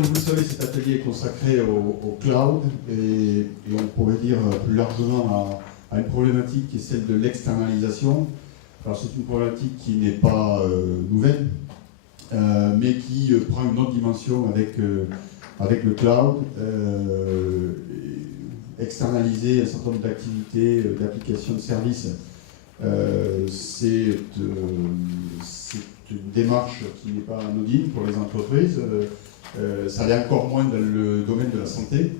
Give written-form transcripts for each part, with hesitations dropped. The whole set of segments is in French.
comme vous le savez, cet atelier est consacré au cloud et on pourrait dire plus largement à une problématique qui est celle de l'externalisation. Alors c'est une problématique qui n'est pas nouvelle, mais qui prend une autre dimension avec le cloud. Externaliser un certain nombre d'activités, d'applications, de services, c'est une démarche qui n'est pas anodine pour les entreprises. Ça l'est encore moins dans le domaine de la santé.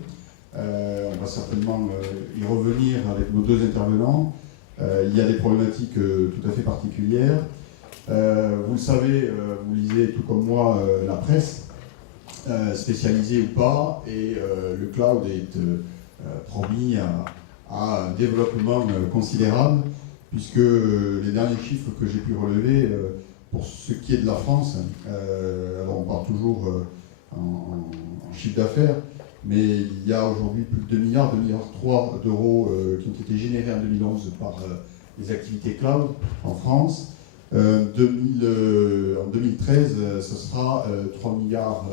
On va certainement y revenir avec nos deux intervenants. Il y a des problématiques tout à fait particulières. Vous le savez, vous lisez tout comme moi la presse, spécialisée ou pas, et le cloud est promis à un développement considérable, puisque les derniers chiffres que j'ai pu relever, pour ce qui est de la France, alors on parle toujours en chiffre d'affaires, mais il y a aujourd'hui plus de 2 milliards, 2,3 milliards d'euros qui ont été générés en 2011 par les activités cloud en France. En 2013, ce sera 3 milliards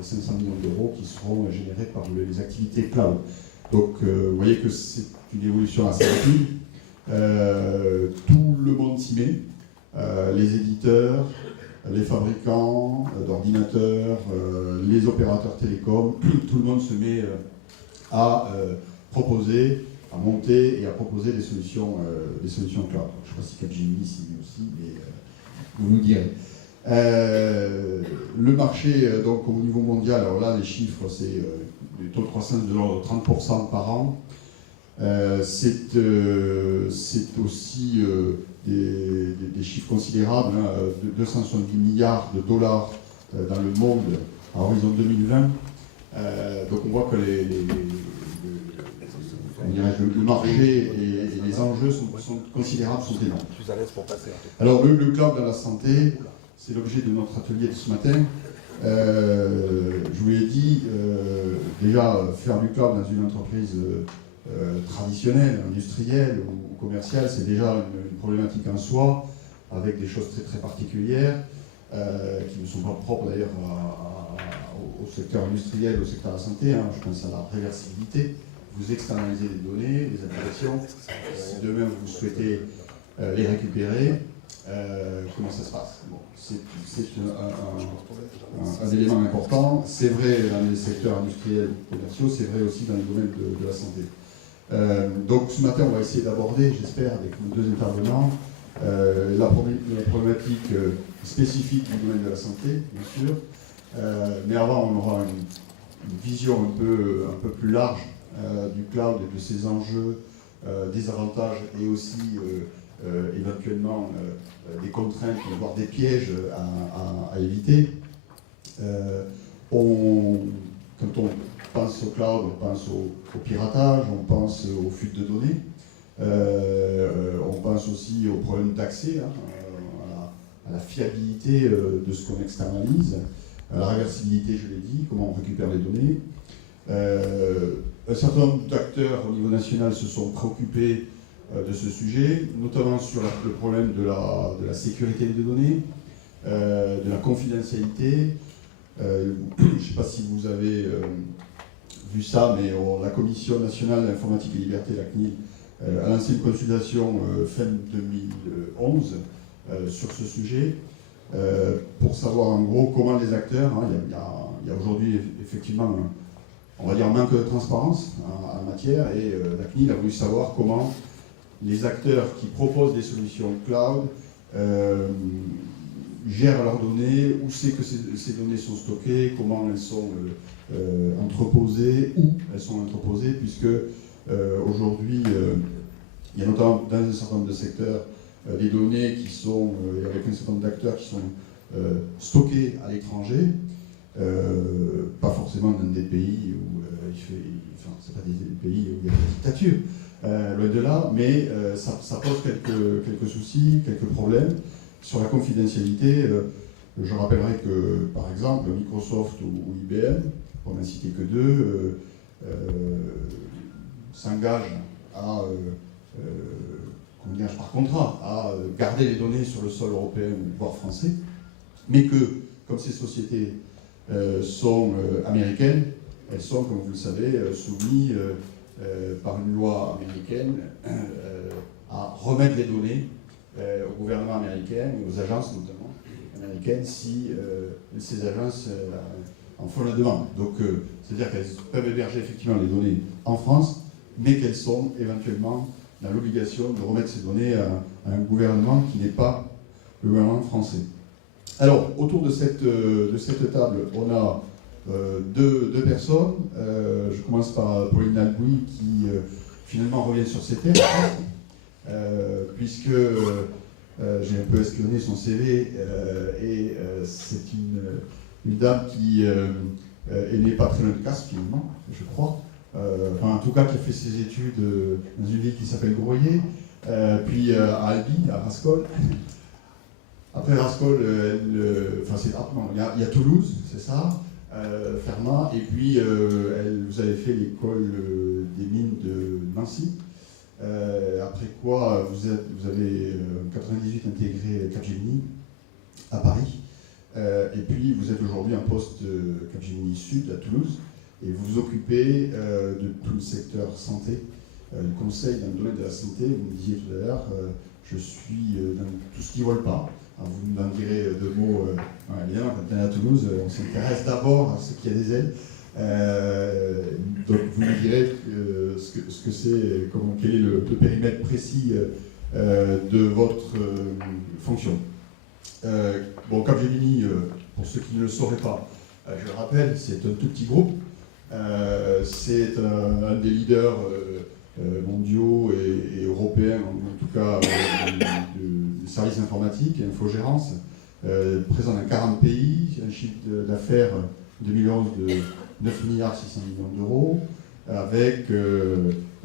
500 millions d'euros qui seront générés par les activités cloud. Donc vous voyez que c'est une évolution assez rapide. Tout le monde s'y met, les éditeurs, les fabricants d'ordinateurs, les opérateurs télécoms, tout le monde se met à proposer, à monter et à proposer des solutions cloud. Je ne sais pas si Capgemini s'y met aussi, mais vous nous direz. Le marché, donc au niveau mondial, alors là les chiffres, c'est des taux de croissance de l'ordre de 30% par an. C'est aussi des chiffres considérables, hein, de 270 milliards de dollars dans le monde à horizon 2020. Donc on voit que le marché et les enjeux sont considérables, sont énormes. Alors le cloud dans la santé, c'est l'objet de notre atelier de ce matin. Je vous l'ai dit, déjà faire du cloud dans une entreprise traditionnelle, industrielle ou commerciale, c'est déjà une problématique en soi, avec des choses très très particulières, qui ne sont pas propres d'ailleurs au secteur industriel, au secteur de la santé. Hein. Je pense à la réversibilité. Vous externalisez les données, les applications. Si demain vous souhaitez les récupérer, comment ça se passe? Bon, c'est un élément important. C'est vrai dans les secteurs industriels ou commerciaux, c'est vrai aussi dans le domaine de la santé. Donc ce matin, on va essayer d'aborder, j'espère, avec nos deux intervenants, la problématique spécifique du domaine de la santé, bien sûr. Mais avant, on aura une vision un peu plus large du cloud et de ses enjeux, des avantages et aussi éventuellement des contraintes, voire des pièges à éviter. Quand on pense au cloud, on pense au piratage, on pense aux fuites de données, on pense aussi aux problèmes d'accès, hein, à la fiabilité de ce qu'on externalise, à la réversibilité, je l'ai dit, comment on récupère les données. Un certain nombre d'acteurs au niveau national se sont préoccupés de ce sujet, notamment sur le problème de la sécurité des données, de la confidentialité. Je ne sais pas si vous avez vu ça, mais la Commission nationale d'informatique et liberté, la CNIL, a lancé une consultation fin 2011 sur ce sujet, pour savoir en gros comment les acteurs, hein, il y a aujourd'hui effectivement on va dire un manque de transparence en la matière, et la CNIL a voulu savoir comment les acteurs qui proposent des solutions cloud gèrent leurs données, où c'est que ces données sont stockées, comment elles sont entreposées, où elles sont entreposées, puisque aujourd'hui, il y a notamment dans un certain nombre de secteurs des données qui sont, avec un certain nombre d'acteurs qui sont stockées à l'étranger, pas forcément dans des pays où c'est pas des pays où il y a des dictatures, loin de là, mais ça pose quelques soucis, quelques problèmes. Sur la confidentialité, je rappellerai que, par exemple, Microsoft ou IBM, pour n'en citer que deux, s'engagent à, par contrat, à garder les données sur le sol européen, voire français, mais que, comme ces sociétés sont américaines. Elles sont, comme vous le savez, soumises par une loi américaine à remettre les données au gouvernement américain et aux agences notamment américaines si ces agences en font la demande. Donc, c'est-à-dire qu'elles peuvent héberger effectivement les données en France, mais qu'elles sont éventuellement dans l'obligation de remettre ces données à un gouvernement qui n'est pas le gouvernement français. Alors, autour de cette table, on a deux personnes. Je commence par Pauline Albouy qui finalement revient sur ces thèmes, puisque j'ai un peu espionné son CV et c'est une dame qui est née pas très loin de Castres finalement, je crois. Enfin, en tout cas, qui a fait ses études dans une ville qui s'appelle Groyer, puis à Albi, à Rascol. Après Rascol, il y a Toulouse, c'est ça, Fermat, et puis vous avez fait l'école des mines de Nancy. Après quoi, vous avez en 98 intégré Capgemini à Paris, et puis vous êtes aujourd'hui en poste Capgemini Sud à Toulouse, et vous vous occupez de tout le secteur santé, le conseil dans le domaine de la santé. Vous me disiez tout à l'heure, je suis dans tout ce qui ne vole pas. Alors vous nous en direz deux mots. Évidemment, quand on est à Toulouse, on s'intéresse d'abord à ce qui a des ailes. Donc vous nous direz ce que c'est, quel est le périmètre précis de votre fonction. Bon, Capgemini, pour ceux qui ne le sauraient pas, je le rappelle, c'est un tout petit groupe. C'est un des leaders mondiaux et européens, en tout cas des services informatiques et infogérance, présent dans 40 pays, un chiffre d'affaires 2011 de 9 milliards 600 millions d'euros, avec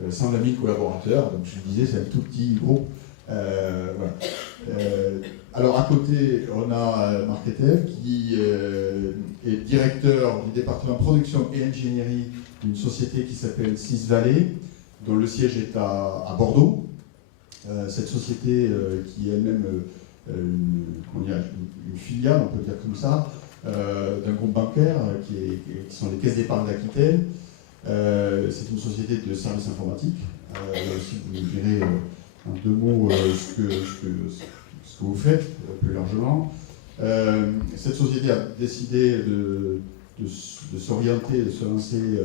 120 000 collaborateurs. Donc je disais, c'est un tout petit groupe. Voilà. Alors à côté, on a Marc Etel qui est directeur du département production et ingénierie d'une société qui s'appelle Sys Valley, dont le siège est à Bordeaux. Cette société qui est elle-même une filiale, on peut dire comme ça, d'un groupe bancaire qui sont les caisses d'épargne d'Aquitaine. C'est une société de services informatiques. Là aussi, vous nous direz en deux mots ce que vous faites plus largement. Cette société a décidé de s'orienter, de se lancer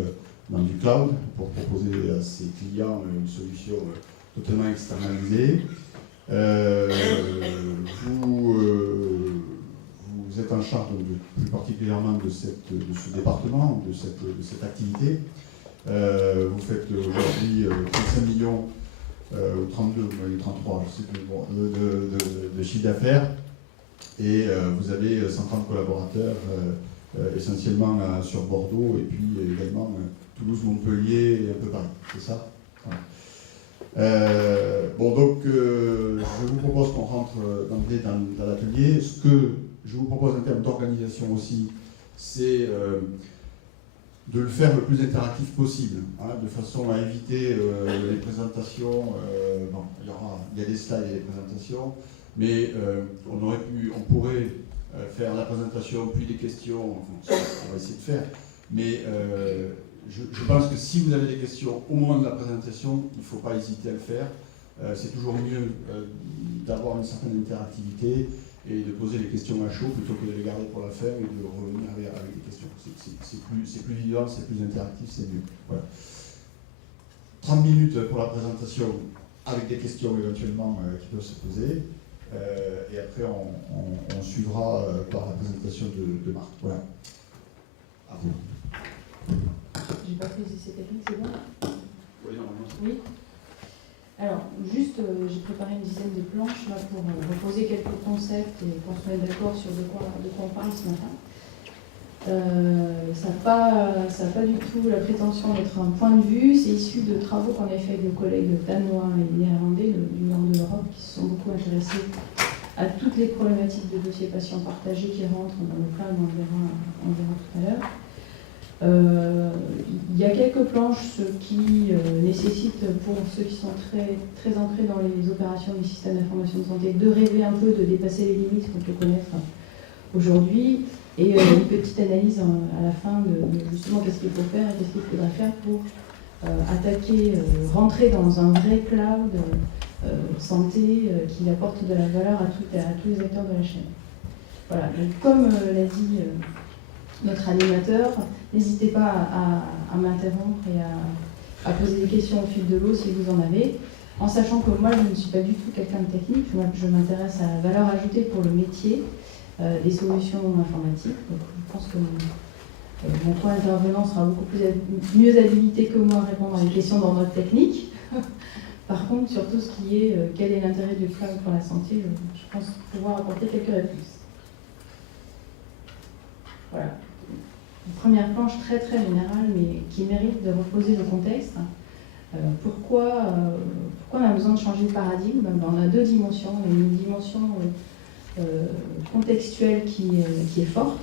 dans du cloud pour proposer à ses clients une solution totalement externalisée. Vous êtes en charge plus particulièrement de ce département, de cette activité. Vous faites aujourd'hui 35 millions ou 32, ou 33, je sais plus, bon, de chiffre d'affaires, et vous avez 130 collaborateurs essentiellement sur Bordeaux, et puis également Toulouse, Montpellier et un peu Paris, c'est ça? Voilà. Bon, donc je vous propose qu'on rentre d'emblée dans l'atelier. Ce que je vous propose en termes d'organisation aussi, c'est de le faire le plus interactif possible, hein, de façon à éviter les présentations. Bon, il y a des slides et des présentations, mais on pourrait faire la présentation puis des questions. Enfin, on va essayer de faire, mais je pense que si vous avez des questions au moment de la présentation, il ne faut pas hésiter à le faire. C'est toujours mieux d'avoir une certaine interactivité et de poser les questions à chaud plutôt que de les garder pour la fin et de revenir avec des questions. C'est plus vivant, c'est plus interactif, c'est mieux. Voilà. 30 minutes pour la présentation avec des questions éventuellement qui peuvent se poser. Et après, on suivra par la présentation de Marc. Voilà. À vous. J'ai pas pris ces techniques, c'est bon? Oui, normalement. Oui. Alors, juste, j'ai préparé une dizaine de planches là, pour reposer quelques concepts et qu'on se mette d'accord sur de quoi on parle ce matin. Ça n'a pas du tout la prétention d'être un point de vue. C'est issu de travaux qu'on a fait avec nos collègues danois et néerlandais du nord de l'Europe qui se sont beaucoup intéressés à toutes les problématiques de dossiers patients partagés qui rentrent dans le plan, on verra tout à l'heure. Il y a quelques planches qui nécessitent, pour ceux qui sont très, très ancrés dans les opérations du système d'information de santé, de rêver un peu, de dépasser les limites qu'on peut connaître aujourd'hui, et une petite analyse à la fin de justement qu'est-ce qu'il faut faire et qu'est-ce qu'il faudrait faire pour attaquer, rentrer dans un vrai cloud santé qui apporte de la valeur à tous les acteurs de la chaîne. Voilà, donc comme l'a dit notre animateur, n'hésitez pas à m'interrompre et à poser des questions au fil de l'eau si vous en avez, en sachant que moi je ne suis pas du tout quelqu'un de technique, je m'intéresse à la valeur ajoutée pour le métier des solutions informatiques. Donc je pense que mon point intervenant sera beaucoup mieux habilité que moi à répondre à des questions d'ordre technique. Par contre, sur tout ce qui est quel est l'intérêt du cloud pour la santé, je pense pouvoir apporter quelques réponses. Voilà. Une première planche très très générale, mais qui mérite de reposer le contexte. Pourquoi on a besoin de changer de paradigme? On a deux dimensions. On a une dimension contextuelle qui est forte.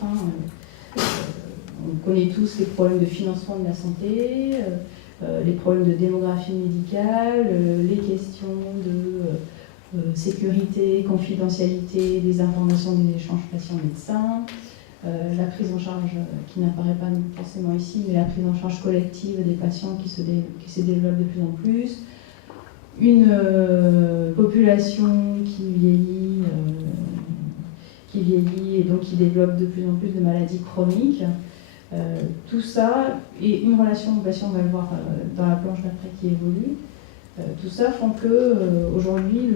On connaît tous les problèmes de financement de la santé, les problèmes de démographie médicale, les questions de sécurité, confidentialité des informations des échanges patients-médecins, la prise en charge qui n'apparaît pas forcément ici, mais la prise en charge collective des patients qui se développe de plus en plus, une population qui vieillit et donc qui développe de plus en plus de maladies chroniques. Tout ça, et une relation au patient, on va le voir dans la planche d'après qui évolue, tout ça font que aujourd'hui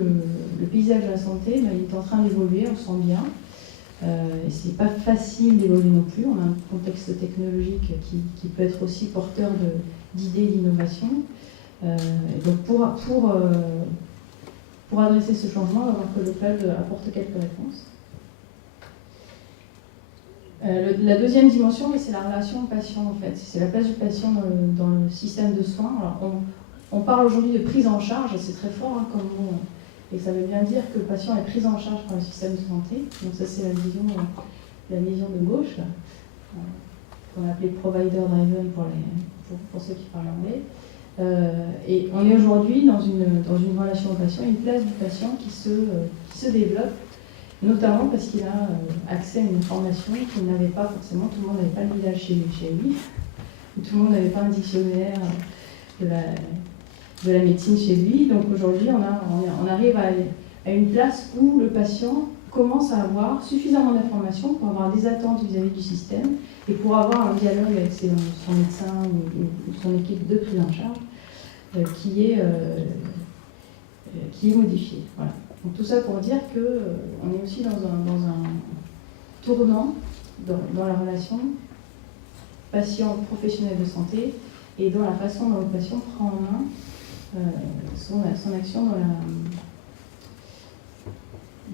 le paysage de la santé il est en train d'évoluer, on le sent bien. C'est pas facile d'évoluer non plus, on a un contexte technologique qui peut être aussi porteur d'idées d'innovation. Donc pour adresser ce changement, on va voir que le cloud apporte quelques réponses. La deuxième dimension, c'est la relation patient en fait. C'est la place du patient dans le système de soins. Alors, on parle aujourd'hui de prise en charge, et c'est très fort comme mot, et ça veut bien dire que le patient est pris en charge par le système de santé. Donc ça c'est la vision de gauche, qu'on appelait provider driven pour ceux qui parlent anglais. Et on est aujourd'hui dans une relation au patient, une place du patient qui se développe, notamment parce qu'il a accès à une information qu'il n'avait pas forcément. Tout le monde n'avait pas le village chez lui, tout le monde n'avait pas un dictionnaire de la médecine chez lui. Donc aujourd'hui, on arrive à une place où le patient commence à avoir suffisamment d'informations pour avoir des attentes vis-à-vis du système et pour avoir un dialogue avec son médecin ou son équipe de prise en charge qui est modifiée. Voilà. Donc tout ça pour dire qu'on est aussi dans un tournant dans la relation patient-professionnel de santé et dans la façon dont le patient prend en main son action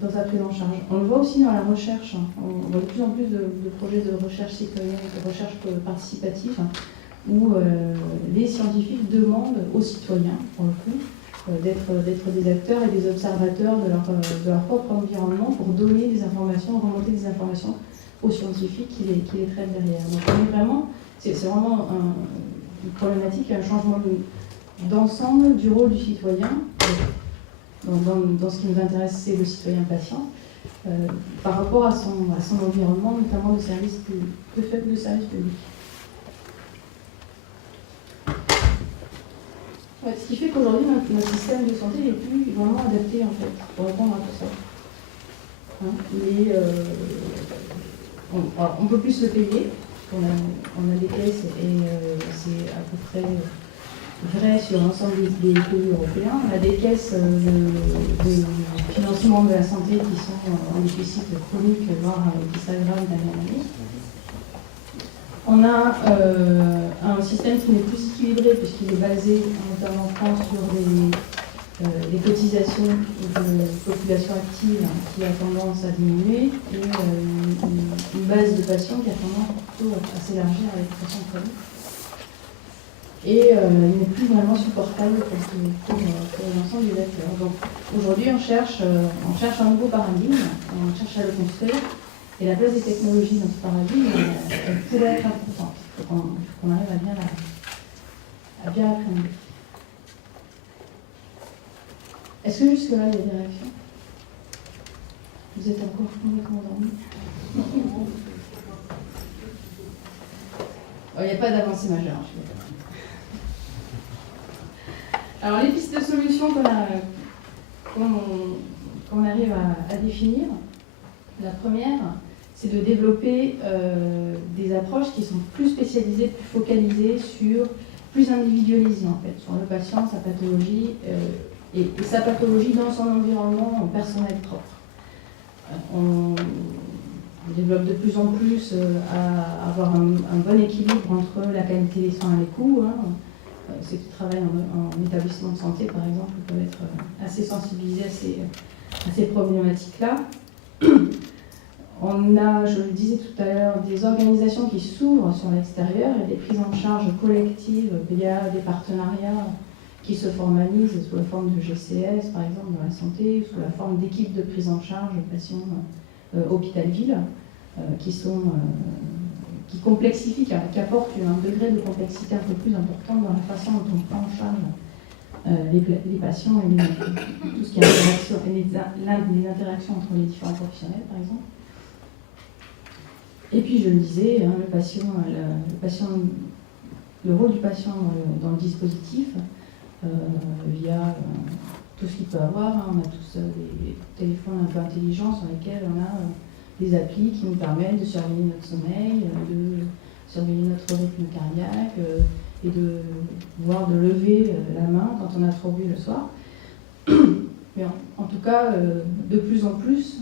dans sa prise en charge. On le voit aussi dans la recherche. On voit de plus en plus de projets de recherche citoyenne, de recherche participative, où les scientifiques demandent aux citoyens, pour le coup, d'être des acteurs et des observateurs de leur propre environnement pour donner des informations, remonter des informations aux scientifiques qui les traitent derrière. Donc on est vraiment, c'est vraiment une problématique, un changement d'ensemble du rôle du citoyen. Dans ce qui nous intéresse, c'est le citoyen patient, par rapport à son environnement, notamment de service public. Ouais, ce qui fait qu'aujourd'hui, notre système de santé n'est plus vraiment adapté en fait, pour répondre à tout ça. On peut plus le payer, on a des caisses et c'est à peu près vrai sur l'ensemble des pays européens. On a des caisses de financement de la santé qui sont en déficit chronique, voire qui s'aggravent d'année en année. On a un système qui n'est plus équilibré puisqu'il est basé, notamment en France, sur des cotisations de population active qui a tendance à diminuer et une base de patients qui a tendance plutôt à s'élargir avec les patients chroniques. Et il n'est plus vraiment supportable pour l'ensemble des acteurs. Donc aujourd'hui, on cherche un nouveau paradigme, on cherche à le construire. Et la place des technologies dans ce paradigme, elle pourrait être importante. Il faut qu'on arrive à bien l'appréhender. Est-ce que jusque-là, il y a des réactions? Vous êtes encore complètement endormis? Il n'y a pas d'avancée majeure. Alors les pistes de solutions qu'on arrive à définir, la première, c'est de développer des approches qui sont plus spécialisées, plus focalisées plus individualisées en fait, sur le patient, sa pathologie et sa pathologie dans son environnement personnel propre. On développe de plus en plus à avoir un bon équilibre entre la qualité des soins et les coûts. Ceux qui travaillent en établissement de santé, par exemple, peuvent être assez sensibilisés à ces problématiques-là. On a, je le disais tout à l'heure, des organisations qui s'ouvrent sur l'extérieur et des prises en charge collectives via des partenariats qui se formalisent sous la forme de GCS, par exemple, dans la santé, sous la forme d'équipes de prise en charge de patients hôpital-ville, qui complexifient, qui apportent un degré de complexité un peu plus important dans la façon dont on prend en charge les patients et tout ce qui est les interactions entre les différents professionnels, par exemple. Et puis, je le disais, le rôle du patient dans le dispositif, via tout ce qu'il peut avoir. On a tous des téléphones un peu intelligents sur lesquels on a des applis qui nous permettent de surveiller notre sommeil, de surveiller notre rythme cardiaque et de lever la main quand on a trop bu le soir. Mais en tout cas, de plus en plus,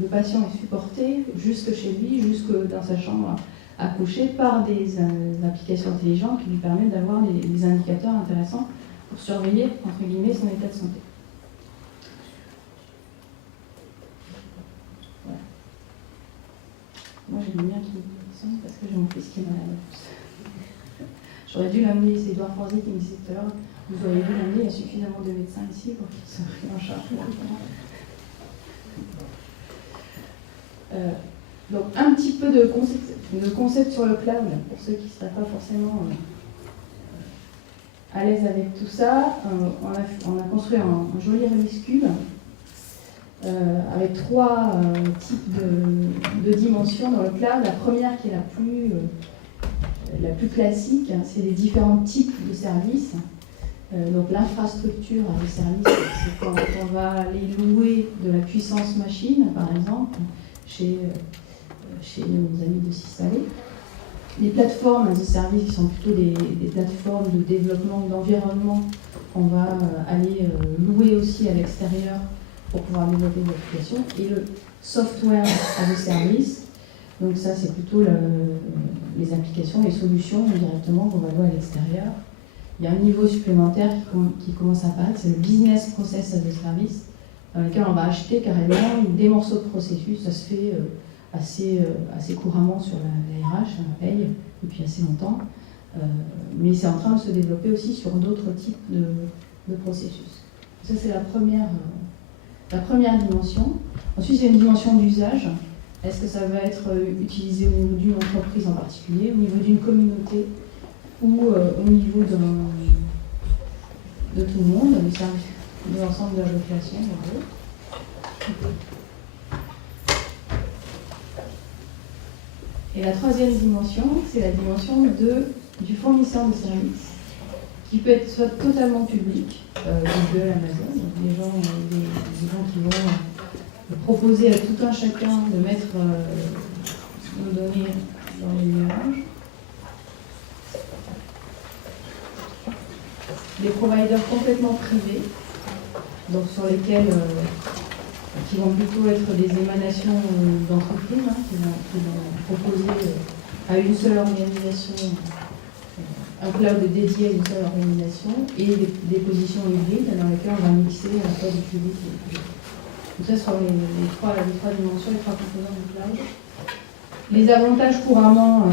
le patient est supporté jusque chez lui, jusque dans sa chambre à coucher, par des applications intelligentes qui lui permettent d'avoir des indicateurs intéressants pour surveiller, entre guillemets, son état de santé. Voilà. Moi, j'aime bien qu'il sonne parce que j'ai mon fils qui est malade en plus. J'aurais dû l'amener, c'est Edouard Forzy qui me disait tout à l'heure, vous auriez dû l'amener, il y a suffisamment de médecins ici pour qu'il se prenne en charge. Donc un petit peu de concept sur le cloud, pour ceux qui ne seraient pas forcément à l'aise avec tout ça. On a construit un joli Rubik's Cube avec 3 types de dimensions dans le cloud. La première, qui est la plus classique, c'est les différents types de services. Donc l'infrastructure des services, c'est quand on va aller louer de la puissance machine, par exemple, chez nos amis de Sysalé. Les plateformes de services qui sont plutôt des plateformes de développement d'environnement qu'on va aller louer aussi à l'extérieur pour pouvoir développer des applications. Et le software as a service, donc ça c'est plutôt les applications, les solutions directement qu'on va louer à l'extérieur. Il y a un niveau supplémentaire qui commence à apparaître, c'est le business process as a service, dans lequel on va acheter carrément des morceaux de processus. Ça se fait assez couramment sur la RH, la paye, depuis assez longtemps. Mais c'est en train de se développer aussi sur d'autres types de processus. Ça, c'est la première dimension. Ensuite, il y a une dimension d'usage. Est-ce que ça va être utilisé au niveau d'une entreprise en particulier, au niveau d'une communauté, ou au niveau de tout le monde, de l'ensemble de la population, en gros. Et la troisième dimension, c'est la dimension du fournisseur de services, qui peut être soit totalement public, Google, Amazon, donc des gens qui vont proposer à tout un chacun de mettre nos données dans les nuages. Des providers complètement privés, donc sur lesquels qui vont plutôt être des émanations d'entreprises, qui vont proposer à une seule organisation un cloud dédié à une seule organisation et des positions hybrides dans lesquelles on va mixer à la fois du public et du privé. Donc ça sont les trois dimensions, les 3 composants du cloud. Les avantages couramment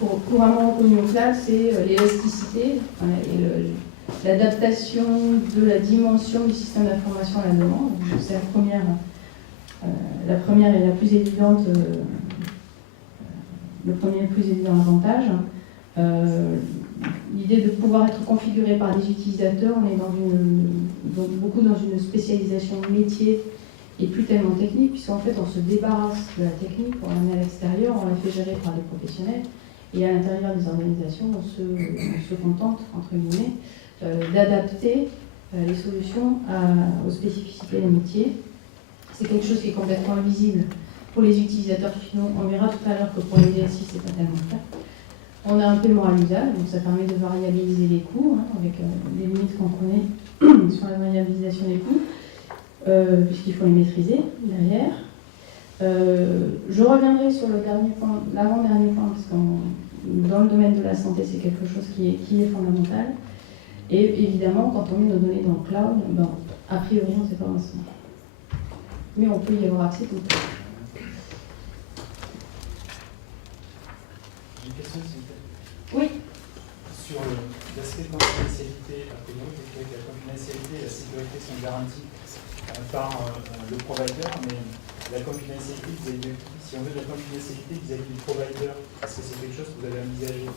reconnus au cloud, c'est l'élasticité et l'adaptation de la dimension du système d'information à la demande. C'est la première et la plus évidente, le premier et le plus évident avantage. L'idée de pouvoir être configuré par des utilisateurs, on est beaucoup dans une spécialisation de métier et plus tellement technique, puisqu'en fait on se débarrasse de la technique pour l'amener à l'extérieur, on la fait gérer par des professionnels, et à l'intérieur des organisations, on se contente, entre guillemets, d'adapter les solutions aux spécificités des métiers. C'est quelque chose qui est complètement invisible pour les utilisateurs finaux. On verra tout à l'heure que pour les DSI, c'est pas tellement le cas. On a un paiement à l'usage, donc ça permet de variabiliser les coûts, avec les limites qu'on connaît sur la variabilisation des coûts, puisqu'il faut les maîtriser derrière. Je reviendrai sur le dernier point, l'avant-dernier point, parce que dans le domaine de la santé, c'est quelque chose qui est fondamental. Et évidemment, quand on met nos données dans le cloud, a priori, on ne sait pas où elles sont. Mais on peut y avoir accès tout le temps. J'ai une question, s'il vous plaît. Oui. Sur l'aspect confidentialité, a priori, que la confidentialité et la sécurité sont garanties par le provider, mais la confidentialité vis-à-vis de qui? Si on veut de la confidentialité vis-à-vis du provider, est-ce que c'est quelque chose que vous avez envisagé?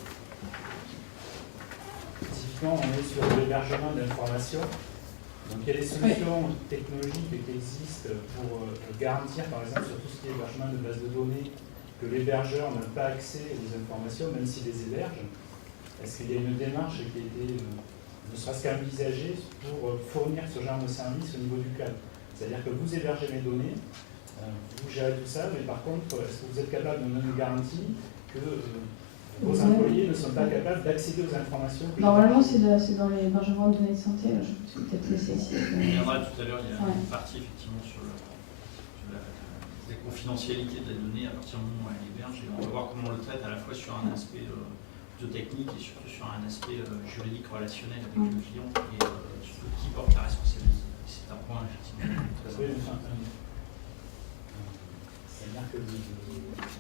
Typiquement, on est sur l'hébergement d'informations. Donc il y a des solutions technologiques qui existent pour garantir, par exemple, sur tout ce qui est hébergement de bases de données, que l'hébergeur n'a pas accès aux informations, même s'il les héberge. Est-ce qu'il y a une démarche qui a été, ne serait-ce qu'envisagée, pour fournir ce genre de service au niveau du cloud? C'est-à-dire que vous hébergez mes données, vous gérez tout ça, mais par contre, est-ce que vous êtes capable de me donner une garantie que vos employés ne sont pas capables d'accéder aux informations que Normalement, c'est dans les hébergements de données de santé. Je vais peut-être laisser ici. On y viendra tout à l'heure, il y a une partie effectivement sur la confidentialité de la donnée à partir du moment où elle héberge. Et on va voir comment on le traite à la fois sur un aspect technique et surtout sur un aspect juridique relationnel avec le client et surtout qui porte la responsabilité. C'est un point effectivement très important. C'est-à-dire que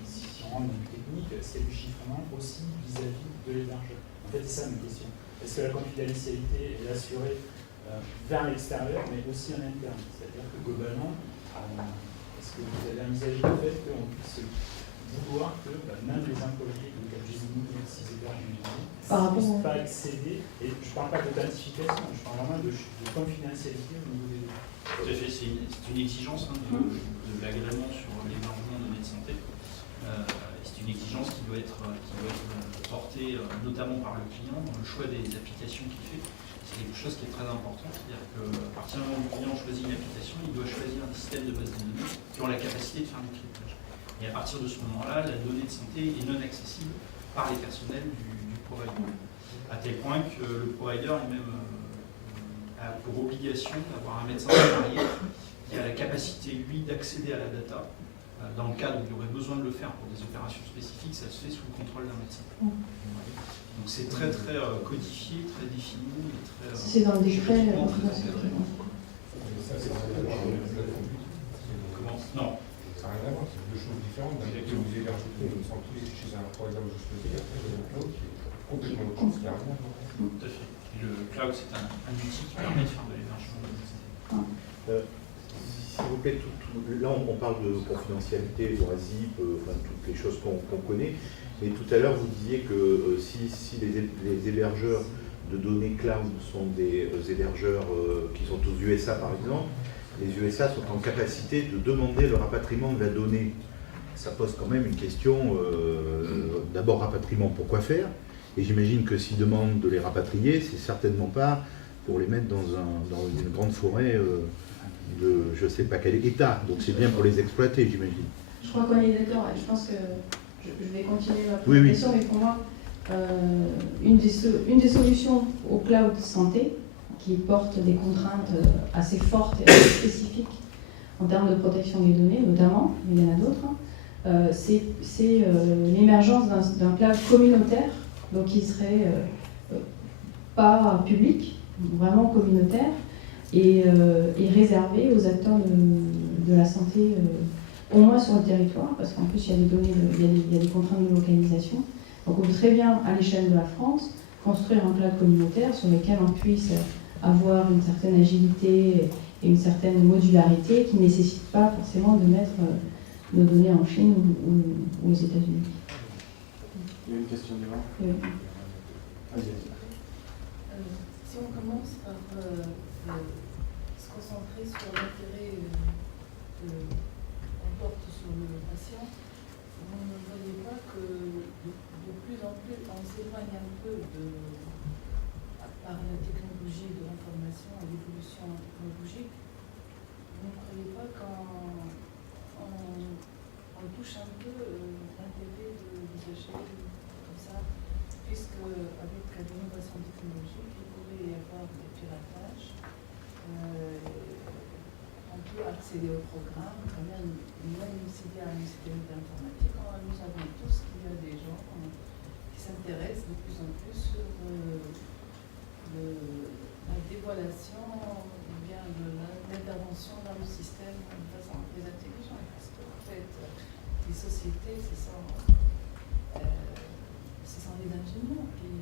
si on rentre dans le technique, est-ce qu'il y a du chiffrement aussi vis-à-vis de l'hébergeur? En fait, c'est ça ma question. Est-ce que la confidentialité est assurée vers l'extérieur, mais aussi en interne? C'est-à-dire que globalement, est-ce que vous avez envisagé le fait qu'on puisse vouloir que même les employés de Capgemini, s'ils hébergent une données, ne puissent pas accéder? Et je ne parle pas d'authentification, je parle vraiment de confidentialité au niveau des données. Tout à fait, c'est une exigence de l'agrément sur l'hébergement de données de santé. C'est une exigence qui doit être portée notamment par le client dans le choix des applications qu'il fait. C'est quelque chose qui est très important, c'est-à-dire qu'à partir du moment où le client choisit une application, il doit choisir un système de base de données qui ont la capacité de faire du cryptage. Et à partir de ce moment-là, la donnée de santé est non accessible par les personnels du provider. À tel point que le provider est même a pour obligation d'avoir un médecin salarié qui a la capacité, lui, d'accéder à la data. Dans le cadre où il aurait besoin de le faire pour des opérations spécifiques, ça se fait sous le contrôle d'un médecin. Donc c'est très très codifié, très défini. Et très, c'est dans le décret. Non. Ça n'a rien à voir, c'est deux choses différentes. D'un côté, vous hébergez une santé chez un provider juste côté, et après, vous avez le cloud qui est complètement autre chose, qui a rien à voir. Tout à fait. Et le cloud, c'est un outil qui permet de faire de l'hébergement de données. S'il vous plaît, là on parle de confidentialité, OASIP, toutes les choses qu'on connaît, mais tout à l'heure vous disiez que si les hébergeurs de données cloud sont des hébergeurs qui sont aux USA par exemple, les USA sont en capacité de demander le rapatriement de la donnée. Ça pose quand même une question, d'abord rapatriement, pourquoi faire? Et j'imagine que s'ils demandent de les rapatrier, c'est certainement pas pour les mettre dans une grande forêt de je ne sais pas quel état, donc c'est bien pour les exploiter, j'imagine. Je crois qu'on est d'accord, je pense que je vais continuer ma présentation, mais pour moi, une des solutions au cloud santé, qui porte des contraintes assez fortes et assez spécifiques en termes de protection des données, notamment, mais il y en a d'autres, c'est l'émergence d'un cloud communautaire, donc qui serait pas public, vraiment communautaire, et réservé aux acteurs de la santé, au moins sur le territoire, parce qu'en plus il y a des données, il y a des contraintes de localisation. Donc on peut très bien, à l'échelle de la France, construire un cloud communautaire sur lequel on puisse avoir une certaine agilité et une certaine modularité qui ne nécessite pas forcément de mettre nos données en Chine ou aux États-Unis. Il y a une question devant. Oui. Si on commence par se concentrer sur l'intérêt accéder au programme, même s'il y a un système d'informatique, nous savons tous qu'il y a des gens qui s'intéressent de plus en plus sur la dévoilation ou bien de l'intervention dans le système de façon très intelligente. Parce qu'en fait, les sociétés, ce sont des ingénieurs qui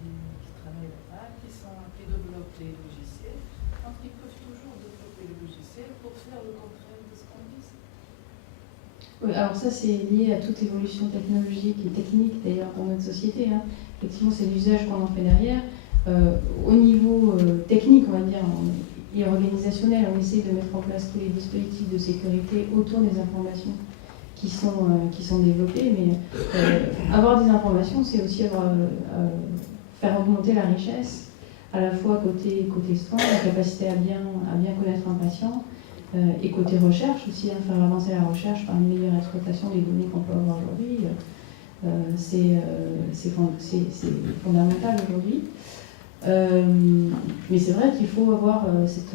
travaillent là-bas, qui développent les logiciels. Donc ils peuvent toujours développer les logiciels pour faire le contraire de ce qu'on dit. Oui, alors ça c'est lié à toute l'évolution technologique et technique d'ailleurs dans notre société. Hein. Effectivement, c'est l'usage qu'on en fait derrière. Au niveau technique, on va dire, et organisationnel, on essaie de mettre en place tous les dispositifs de sécurité autour des informations qui sont développées, mais avoir des informations, c'est aussi faire augmenter la richesse, à la fois côté soins, la capacité à bien connaître un patient, et côté recherche aussi, hein, faire avancer la recherche par une meilleure exploitation des données qu'on peut avoir aujourd'hui. C'est fondamental aujourd'hui. Mais c'est vrai qu'il faut avoir cette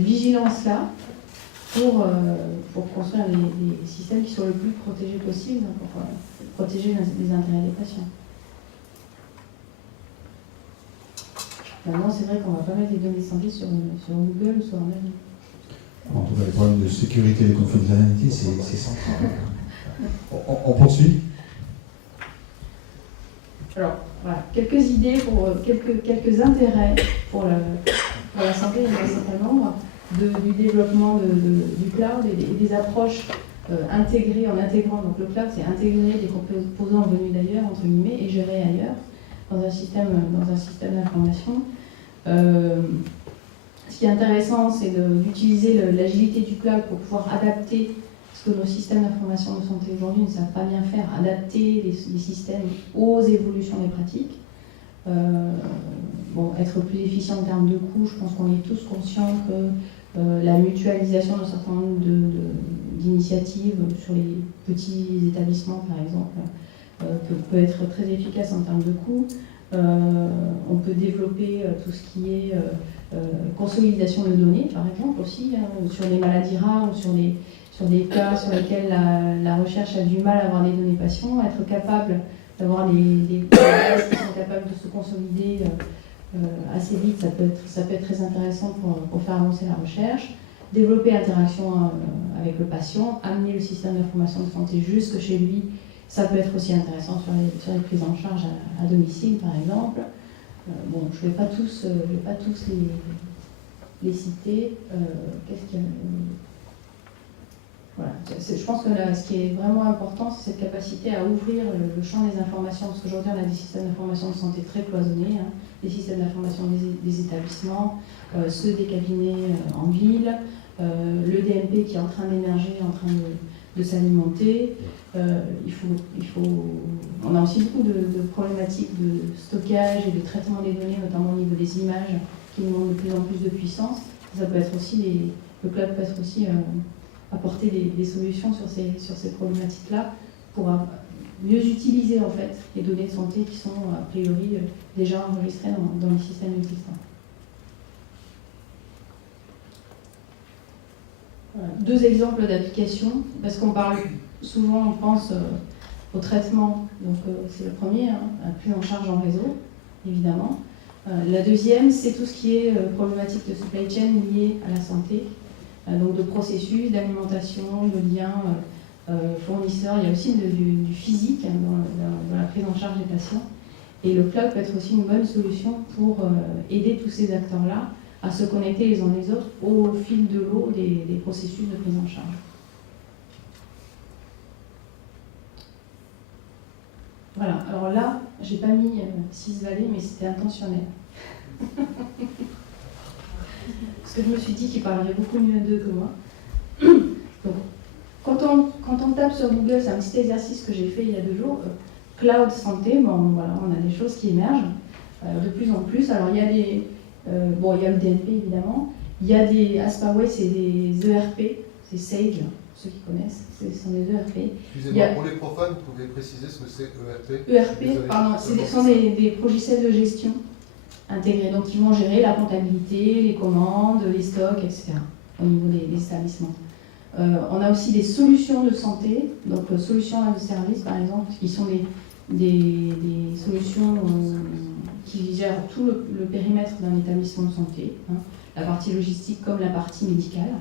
vigilance-là pour construire des systèmes qui soient le plus protégés possible, pour protéger les intérêts des patients. Maintenant, c'est vrai qu'on ne va pas mettre les données de santé sur Google ou sur Amazon. En tout cas, les problèmes de sécurité et de confidentialité, c'est central. On poursuit. Alors, voilà, quelques idées pour quelques intérêts pour la santé et un certain nombre du développement du cloud et des approches intégrées en intégrant. Donc le cloud, c'est intégrer des composants venus d'ailleurs, entre guillemets, et gérer ailleurs, dans un système d'information. Ce qui est intéressant, c'est d'utiliser l'agilité du cloud pour pouvoir adapter ce que nos systèmes d'information de santé aujourd'hui ne savent pas bien faire, adapter les systèmes aux évolutions des pratiques. Être plus efficient en termes de coûts, je pense qu'on est tous conscients que la mutualisation d'un certain nombre d'initiatives sur les petits établissements, par exemple, peut être très efficace en termes de coûts. On peut développer tout ce qui est consolidation de données, par exemple, aussi, hein, sur les maladies rares ou sur des cas sur lesquels la recherche a du mal à avoir les données patients, être capable d'avoir des bases qui sont capables de se consolider assez vite, ça peut être très intéressant pour faire avancer la recherche. Développer l'interaction avec le patient, amener le système d'information de santé jusque chez lui, ça peut être aussi intéressant sur les prises en charge à domicile, par exemple. Je ne vais pas tous les citer. Qu'est-ce qu'il y a ? Voilà. Je pense que ce qui est vraiment important, c'est cette capacité à ouvrir le champ des informations, parce qu'aujourd'hui on a des systèmes d'information de santé très cloisonnés, hein, des systèmes d'information des établissements, ceux des cabinets en ville, le DMP qui est en train d'émerger, en train de s'alimenter. On a aussi beaucoup de problématiques de stockage et de traitement des données, notamment au niveau des images, qui demandent de plus en plus de puissance. Ça peut être aussi le cloud peut être aussi apporter des solutions sur ces problématiques-là pour mieux utiliser en fait les données de santé qui sont a priori déjà enregistrées dans les systèmes existants. Voilà. 2 exemples d'applications, parce qu'on parle souvent, on pense au traitement, donc c'est le premier, hein, pris en charge en réseau, évidemment. La deuxième, c'est tout ce qui est problématique de supply chain liée à la santé. Donc de processus, d'alimentation, de liens fournisseurs. Il y a aussi du physique hein, dans la prise en charge des patients. Et le cloud peut être aussi une bonne solution pour aider tous ces acteurs-là à se connecter les uns les autres au fil de l'eau des processus de prise en charge. Voilà, alors là, j'ai pas mis 6 vallées, mais c'était intentionnel. Parce que je me suis dit qu'ils parleraient beaucoup mieux d'eux que moi. Donc, quand on tape sur Google, c'est un petit exercice que j'ai fait il y a 2 jours, cloud santé, voilà, on a des choses qui émergent de plus en plus. Alors il y a il y a le DMP évidemment, il y a des Aspaway, c'est des ERP, c'est Sage, ceux qui connaissent, ce sont des ERP. Excusez-moi, pour les profanes, vous pouvez préciser ce que c'est ERP? ERP, pardon, ce sont des logiciels de gestion intégrés, donc qui vont gérer la comptabilité, les commandes, les stocks, etc. au niveau des établissements. On a aussi des solutions de santé, donc solutions à service par exemple, qui sont des solutions qui gèrent tout le périmètre d'un établissement de santé, hein, la partie logistique comme la partie médicale.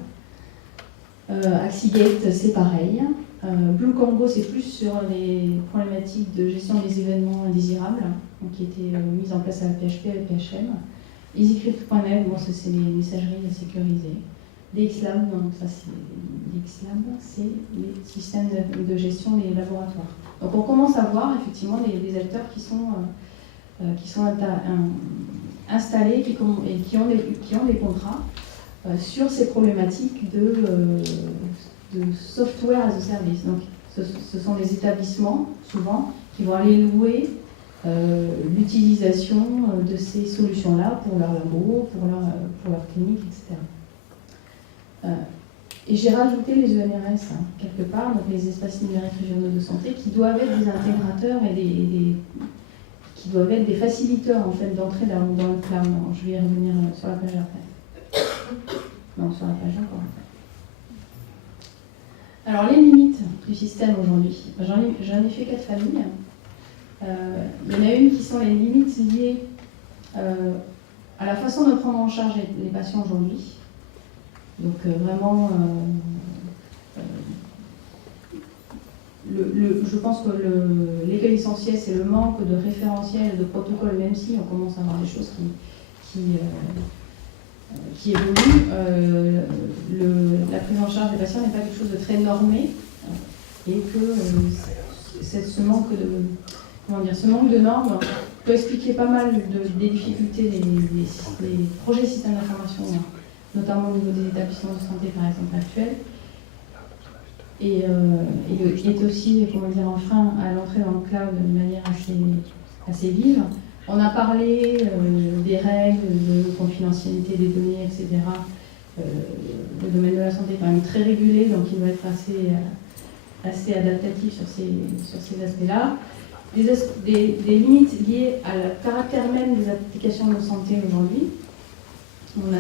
Axigate, c'est pareil. Blue Congo, c'est plus sur les problématiques de gestion des événements indésirables, donc, qui étaient mises en place à la PHP et la PHM. EasyCrypt.net, bon, ça c'est les messageries sécurisées. DXLab, donc ça c'est les systèmes de gestion des laboratoires. Donc on commence à voir effectivement des acteurs qui sont installés et qui ont des contrats sur ces problématiques de software as a service. Donc ce sont des établissements souvent qui vont aller louer l'utilisation de ces solutions-là pour leurs labos, pour leur clinique, etc. Et j'ai rajouté les ENRS quelque part, donc les espaces numériques régionaux de santé, qui doivent être des intégrateurs et qui doivent être des facilitateurs en fait, d'entrée dans le cloud. Je vais y revenir sur la page après. Non, sur la page encore après. Alors les limites du système aujourd'hui, j'en ai fait 4 familles. Il y en a une qui sont les limites liées à la façon de prendre en charge les patients aujourd'hui. Donc vraiment, je pense que l'écueil essentiel, c'est le manque de référentiel et de protocole, même si on commence à avoir des choses qui évoluent. La prise en charge des patients n'est pas quelque chose de très normé et que ce manque de normes peut expliquer pas mal des difficultés des projets systèmes d'information, notamment au niveau des établissements de santé par exemple actuels, et est aussi, un frein à l'entrée dans le cloud de manière assez vive. On a parlé des règles de confidentialité des données, etc. Le domaine de la santé est quand même très régulé, donc il doit être assez adaptatif sur ces aspects-là. Des limites liées à le caractère même des applications de santé aujourd'hui. On a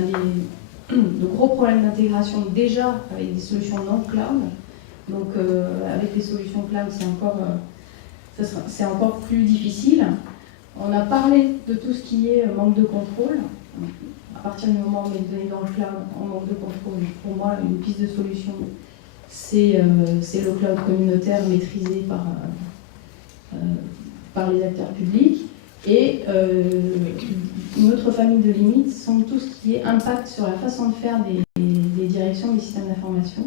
de gros problèmes d'intégration déjà avec des solutions non cloud. Donc avec les solutions cloud, c'est encore plus difficile. On a parlé de tout ce qui est manque de contrôle. À partir du moment où on met les données dans le cloud, on manque de contrôle. Pour moi, une piste de solution, c'est le cloud communautaire maîtrisé par les acteurs publics. Et une autre famille de limites sont tout ce qui est impact sur la façon de faire des directions des systèmes d'information,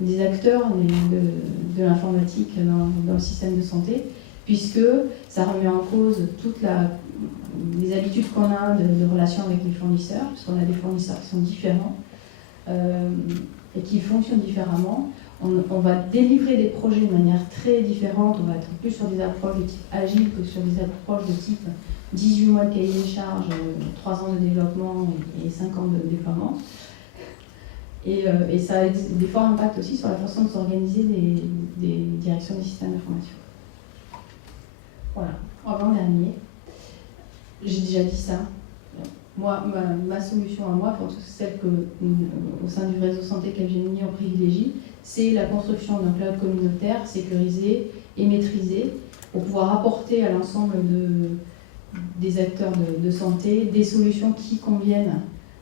des acteurs de l'informatique dans le système de santé, puisque ça remet en cause toutes les habitudes qu'on a de relations avec les fournisseurs, puisqu'on a des fournisseurs qui sont différents et qui fonctionnent différemment. On va délivrer des projets de manière très différente, on va être plus sur des approches de type agile que sur des approches de type 18 mois de cahier des charges, 3 ans de développement et 5 ans de déploiement. Et ça a des forts impacts aussi sur la façon de s'organiser des directions des systèmes d'information. Voilà, avant-dernier. J'ai déjà dit ça. Moi, ma solution à moi, enfin, celle au sein du réseau santé Capgemini on privilégie, c'est la construction d'un cloud communautaire sécurisé et maîtrisé pour pouvoir apporter à l'ensemble des acteurs de santé des solutions qui conviennent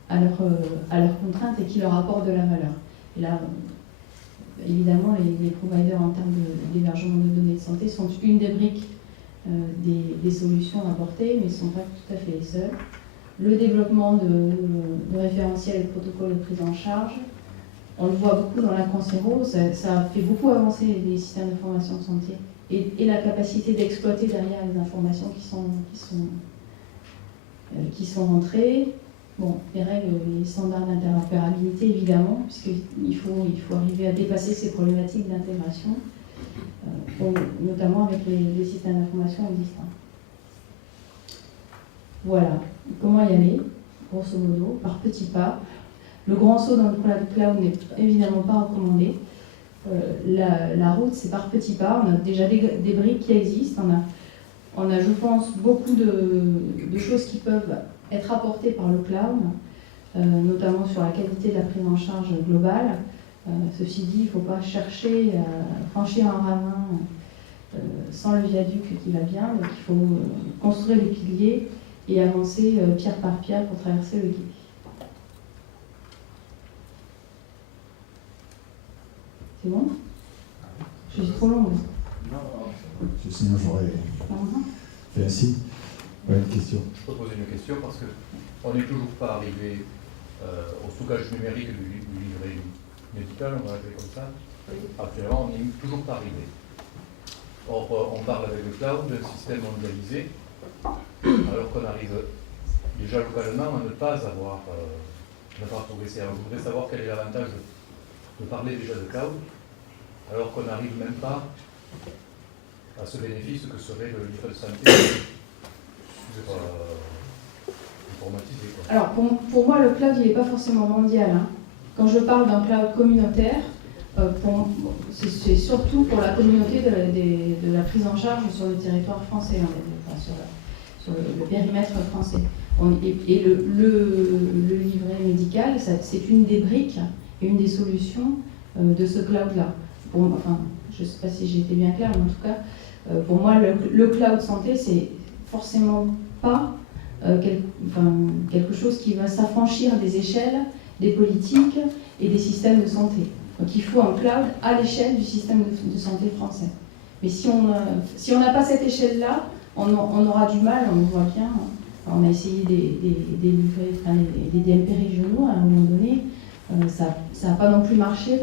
à leurs contraintes et qui leur apportent de la valeur. Et là, évidemment, les providers en termes d'hébergement de données de santé sont une des briques des solutions apportées, mais ils ne sont pas tout à fait les seuls. Le développement de référentiels et de protocoles de prise en charge, on le voit beaucoup dans la Cancero, ça a fait beaucoup avancer les systèmes d'information de santé et la capacité d'exploiter derrière les informations qui sont rentrées. Bon, les règles, les standards d'interopérabilité évidemment, puisqu'il faut arriver à dépasser ces problématiques d'intégration, notamment avec les systèmes d'information existants. Voilà, comment y aller, grosso modo, par petits pas. Le grand saut dans le cloud n'est évidemment pas recommandé. La route, c'est par petits pas. On a déjà des briques qui existent. On a, je pense, beaucoup de choses qui peuvent être apportées par le cloud. notamment sur la qualité de la prise en charge globale. Ceci dit, il ne faut pas chercher à franchir un ravin sans le viaduc qui va bien, donc il faut construire les piliers et avancer pierre par pierre pour traverser le gué. C'est bon? Je suis trop longue. Sinon j'aurais fait ainsi. Ouais, une question. Je peux poser une question parce qu'on n'est toujours pas arrivé au stockage numérique du livret médical, on va l'appeler comme ça. Actuellement, on n'est toujours pas arrivé. Or, on parle avec le cloud d'un système mondialisé, alors qu'on arrive déjà localement à ne pas progresser. Alors, je voudrais savoir quel est l'avantage de parler déjà de cloud, alors qu'on n'arrive même pas à ce bénéfice que serait le livret de santé informatisé. Alors, pour moi, le cloud, il n'est pas forcément mondial. Hein. Quand je parle d'un cloud communautaire, c'est surtout pour la communauté de la prise en charge sur le territoire français, enfin, sur le périmètre français. Et le livret médical, c'est une des briques et une des solutions de ce cloud-là. Enfin, je ne sais pas si j'ai été bien claire, mais en tout cas, pour moi, le cloud santé, c'est forcément pas quelque chose qui va s'affranchir des échelles, des politiques et des systèmes de santé. Donc il faut un cloud à l'échelle du système de santé français. Mais si on n'a pas cette échelle-là, on aura du mal, on le voit bien. On a essayé des DMP régionaux à un moment donné, ça n'a pas non plus marché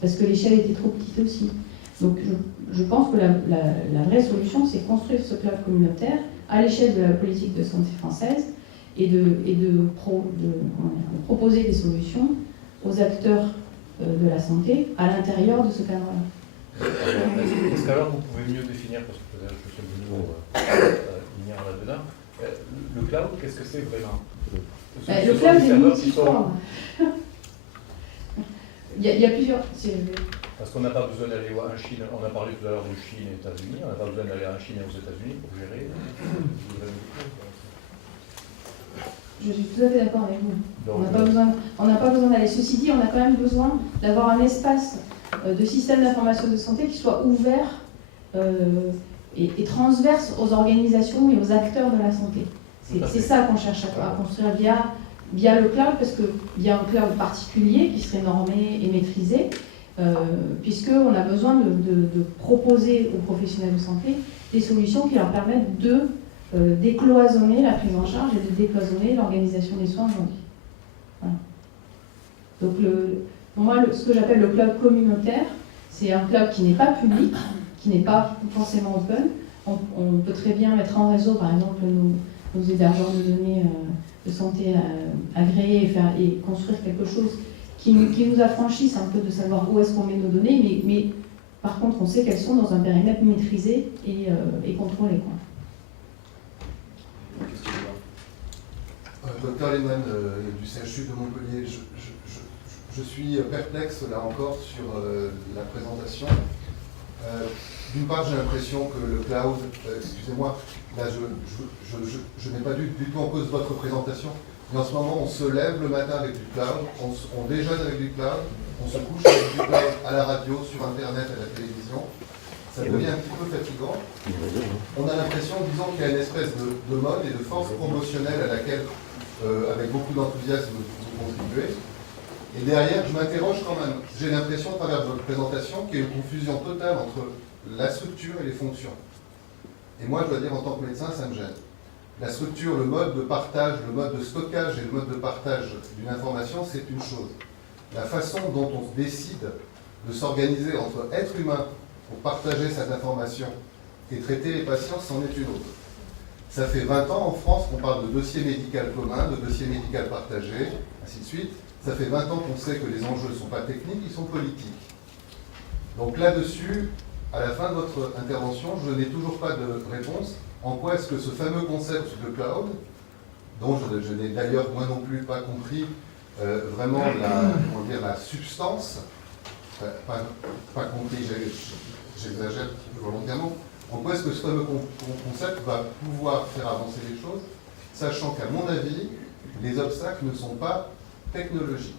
parce que l'échelle était trop petite aussi. Donc je pense que la vraie solution, c'est construire ce cloud communautaire à l'échelle de la politique de santé française et de proposer des solutions aux acteurs de la santé à l'intérieur de ce cadre-là. Est-ce qu'alors vous pouvez mieux définir, parce que peut-être je suis venu venir là-dedans, le cloud, qu'est-ce que c'est vraiment? Le cloud est multiforme. Il y a plusieurs. Parce qu'on n'a pas besoin d'aller en Chine, on a parlé tout à l'heure de Chine et États-Unis, on n'a pas besoin d'aller en Chine et aux États-Unis pour gérer. Je suis tout à fait d'accord avec vous. On n'a pas besoin d'aller. Ceci dit, on a quand même besoin d'avoir un espace de système d'information de santé qui soit ouvert et transverse aux organisations et aux acteurs de la santé. C'est ça qu'on cherche à construire via le cloud, parce qu'il y a un cloud particulier qui serait normé et maîtrisé, puisqu'on a besoin de proposer aux professionnels de santé des solutions qui leur permettent de décloisonner la prise en charge et de décloisonner l'organisation des soins aujourd'hui. Voilà. Donc pour moi, ce que j'appelle le cloud communautaire, c'est un cloud qui n'est pas public, qui n'est pas forcément open. On peut très bien mettre en réseau, par exemple, nos hébergeurs de données de santé agréés et construire quelque chose qui nous affranchisse un peu de savoir où est-ce qu'on met nos données, mais par contre, on sait qu'elles sont dans un périmètre maîtrisé et contrôlé. Docteur Lehmann, du CHU de Montpellier, je suis perplexe là encore sur la présentation. D'une part, j'ai l'impression que le cloud, excusez-moi, là je n'ai pas du tout en cause votre présentation, mais en ce moment on se lève le matin avec du cloud, on déjeune avec du cloud, on se couche avec du cloud à la radio, sur internet, à la télévision. Ça devient un petit peu fatigant. On a l'impression, disons, qu'il y a une espèce de mode et de force promotionnelle à laquelle, avec beaucoup d'enthousiasme, vous contribuez. Et derrière, je m'interroge quand même. J'ai l'impression, à travers votre présentation, qu'il y a une confusion totale entre la structure et les fonctions. Et moi, je dois dire, en tant que médecin, ça me gêne. La structure, le mode de partage, le mode de stockage et le mode de partage d'une information, c'est une chose. La façon dont on décide de s'organiser entre êtres humains pour partager cette information et traiter les patients, c'en est une autre. Ça fait 20 ans en France qu'on parle de dossier médical commun, de dossier médical partagé, ainsi de suite. Ça fait 20 ans qu'on sait que les enjeux ne sont pas techniques, ils sont politiques. Donc là-dessus, à la fin de votre intervention, je n'ai toujours pas de réponse. En quoi est-ce que ce fameux concept de cloud, dont je n'ai d'ailleurs moi non plus pas compris vraiment la substance, pas compris, j'exagère un petit peu volontairement, en quoi est-ce que ce fameux concept va pouvoir faire avancer les choses, sachant qu'à mon avis, les obstacles ne sont pas technologique.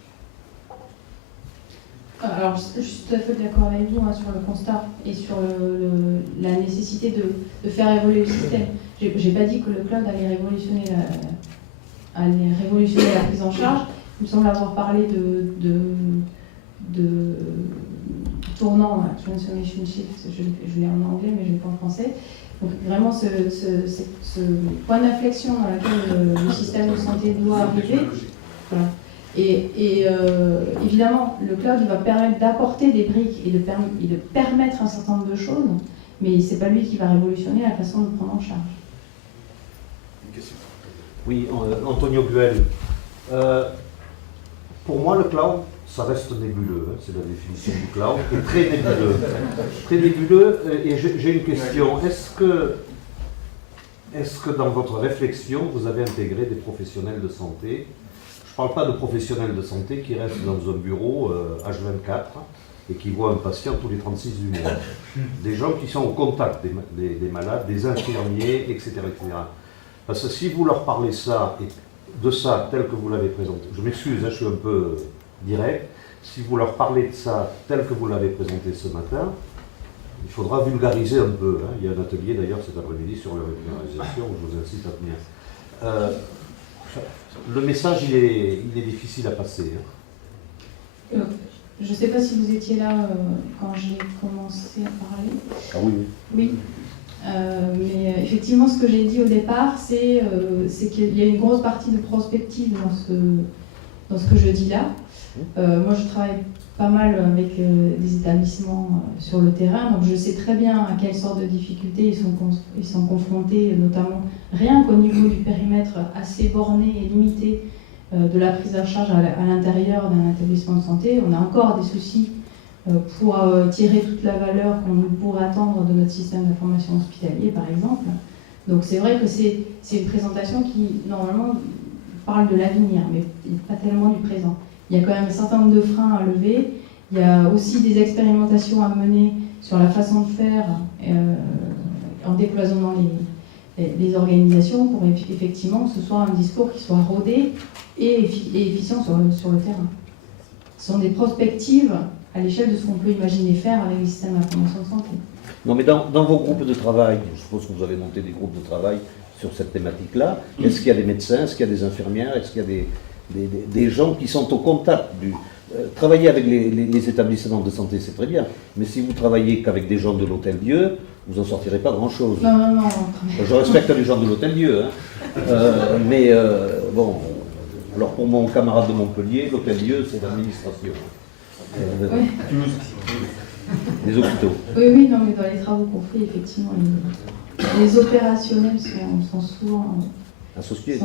Alors, je suis tout à fait d'accord avec vous sur le constat et sur la nécessité de faire évoluer le système. J'ai pas dit que le cloud allait révolutionner la prise en charge. Il me semble avoir parlé de tournant, transformation shift, je l'ai en anglais mais je ne l'ai pas en français. Donc vraiment ce point d'inflexion dans lequel le système de santé doit arriver. Voilà. Et évidemment, le cloud va permettre d'apporter des briques et de permettre un certain nombre de choses, mais ce n'est pas lui qui va révolutionner la façon de prendre en charge. Une question. Oui, Antonio Guel. Pour moi, le cloud, ça reste nébuleux. Hein, c'est la définition du cloud. Et très nébuleux. Très nébuleux. Et j'ai une question. Est-ce que dans votre réflexion, vous avez intégré des professionnels de santé? Je ne parle pas de professionnels de santé qui restent dans un bureau H24 et qui voient un patient tous les 36 du mois. Des gens qui sont au contact des malades, des infirmiers, etc., etc. Parce que si vous leur parlez de ça tel que vous l'avez présenté, je m'excuse, je suis un peu direct, si vous leur parlez de ça tel que vous l'avez présenté ce matin, il faudra vulgariser un peu. Hein. Il y a un atelier d'ailleurs cet après-midi sur la vulgarisation, je vous incite à venir. Le message, il est difficile à passer. Hein. Je ne sais pas si vous étiez là quand j'ai commencé à parler. Ah oui, oui. Oui. Mais effectivement, ce que j'ai dit au départ, c'est qu'il y a une grosse partie de prospective dans ce que je dis là. Moi, je travaille pas mal avec des établissements sur le terrain, donc je sais très bien à quelle sorte de difficultés ils sont confrontés, notamment rien qu'au niveau du périmètre assez borné et limité de la prise en charge à l'intérieur d'un établissement de santé. On a encore des soucis pour tirer toute la valeur qu'on pourrait attendre de notre système d'information hospitalier, par exemple. Donc c'est vrai que c'est une présentation qui, normalement, parle de l'avenir, mais pas tellement du présent. Il y a quand même un certain nombre de freins à lever. Il y a aussi des expérimentations à mener sur la façon de faire en décloisonnant les organisations pour effectivement que ce soit un discours qui soit rodé et efficient sur le terrain. Ce sont des prospectives à l'échelle de ce qu'on peut imaginer faire avec les systèmes d'information de santé. Non, mais dans vos groupes de travail, je suppose que vous avez monté des groupes de travail sur cette thématique-là, est-ce qu'il y a des médecins, est-ce qu'il y a des infirmières, est-ce qu'il y a des gens qui sont au contact du... travailler avec les établissements de santé, c'est très bien, mais si vous travaillez qu'avec des gens de l'Hôtel-Dieu, vous n'en sortirez pas grand-chose. Non. Je respecte les gens de l'Hôtel-Dieu, hein. Mais bon, alors pour mon camarade de Montpellier, l'Hôtel-Dieu, c'est l'administration. Les hôpitaux. Oui, non, mais dans les travaux qu'on fait, effectivement, les opérationnels sont souvent associés.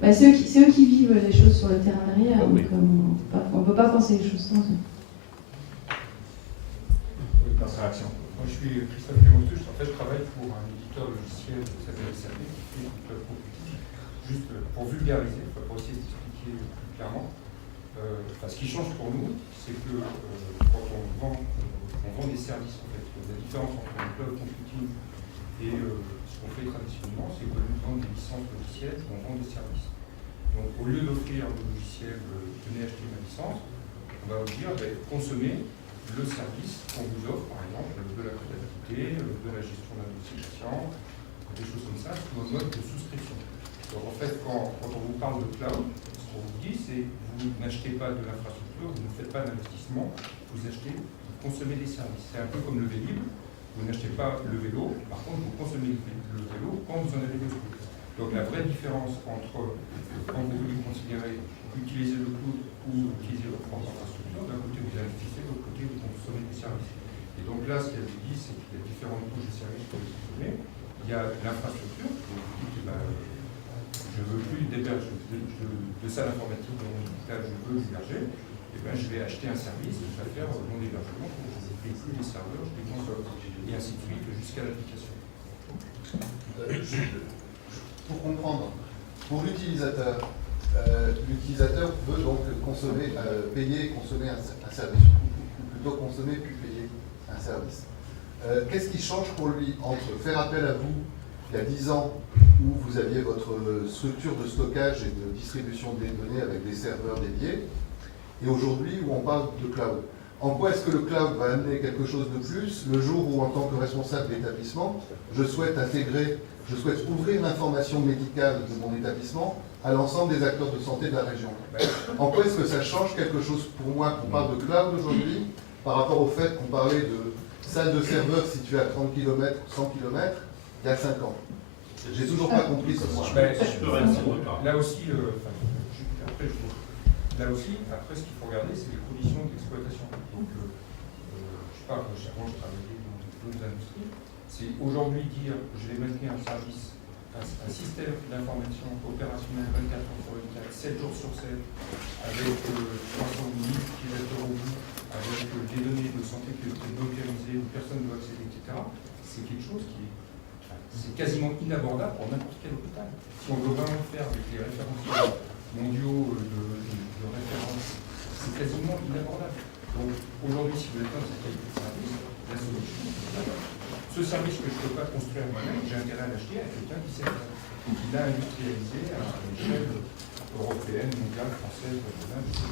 Bah, c'est eux qui vivent les choses sur le terrain derrière, ah, oui. Donc on ne peut pas penser les choses sans eux. Oui, par sa réaction. Moi, je suis Christophe Clémentou, je travaille pour un éditeur logiciel qui s'appelle SAP, qui fait du cloud computing, juste pour vulgariser, pour essayer d'expliquer plus clairement. Ce qui change pour nous, c'est que quand on vend des services, en fait, la différence entre le cloud computing et ce qu'on fait traditionnellement, c'est que nous vendons des licences logicielles, on vend des services. Donc au lieu d'offrir le logiciel, tenez, achetez ma licence, on va vous dire, consommez le service qu'on vous offre, par exemple, de la comptabilité, de la gestion d'un dossier patient, des choses comme ça, sous un mode de souscription. Donc en fait, quand on vous parle de cloud, ce qu'on vous dit, c'est vous n'achetez pas de l'infrastructure, vous ne faites pas d'investissement, vous achetez, vous consommez des services. C'est un peu comme le Vélib, vous n'achetez pas le vélo, par contre vous consommez le vélo quand vous en avez besoin. Donc la vraie différence entre quand vous voulez considérer utiliser le cloud ou utiliser votre propre infrastructure, d'un côté vous investissez, de l'autre côté vous consommez des services. Et donc là, ce qu'elle vous dit, c'est qu'il y a différentes couches de services que vous consommez. Il y a l'infrastructure, donc vous dites, je ne veux plus de salle informatique dans mon hôpital, je veux l'héberger, et je vais acheter un service qui va faire mon hébergement pour que je ne paye plus des serveurs, je les console, et ainsi de suite jusqu'à l'application. Pour comprendre, pour l'utilisateur, l'utilisateur veut donc consommer, payer et consommer un service, ou plutôt consommer puis payer un service. Qu'est-ce qui change pour lui entre faire appel à vous il y a 10 ans, où vous aviez votre structure de stockage et de distribution des données avec des serveurs dédiés, et aujourd'hui où on parle de cloud. En quoi est-ce que le cloud va amener quelque chose de plus le jour où, en tant que responsable d'établissement, je souhaite ouvrir l'information médicale de mon établissement à l'ensemble des acteurs de santé de la région? En quoi est-ce que ça change quelque chose pour moi qu'on parle de cloud aujourd'hui par rapport au fait qu'on parlait de salle de serveur située à 30 km, 100 km, il y a 5 ans? J'ai toujours pas compris ce point. Là aussi, après, ce qu'il faut regarder, c'est les conditions d'exploitation. Donc, je parle, avant, je travaillais dans d'autres industries. C'est aujourd'hui dire, je vais maintenir un service, un système d'information opérationnel 24 heures sur 24, 7 jours sur 7, avec 300 000 utilisateurs au bout, avec des données de santé qui sont localisées, où personne ne doit accéder, etc. C'est quelque chose qui est c'est quasiment inabordable pour n'importe quel hôpital. Si on veut vraiment faire avec les référentiels mondiaux de référence, c'est quasiment inabordable. Donc aujourd'hui, si vous êtes un qualité de service, la solution, ce service que je ne peux pas construire moi-même, j'ai intérêt à l'acheter à quelqu'un qui sait faire. Donc il l'a industrialisé à l'échelle européenne, mondiale, française, régionale, etc.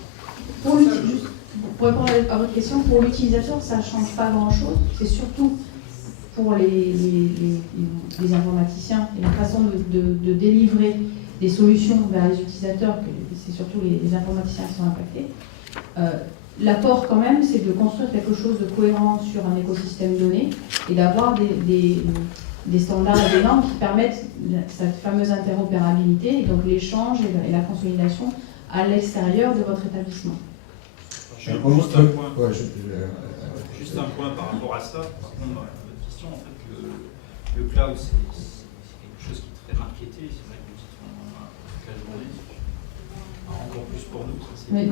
Pour répondre à votre question, pour l'utilisateur, ça ne change pas grand-chose. C'est surtout pour les informaticiens et la façon de délivrer des solutions vers les utilisateurs, c'est surtout les informaticiens qui sont impactés. L'apport quand même, c'est de construire quelque chose de cohérent sur un écosystème donné et d'avoir des standards et des normes qui permettent cette fameuse interopérabilité et donc l'échange et la consolidation à l'extérieur de votre établissement. Juste un point par rapport à ça, par contre, en fait, le cloud, c'est quelque chose qui est très marketé. C'est vrai que nous utilisons toute la journée, encore plus pour nous. Oui.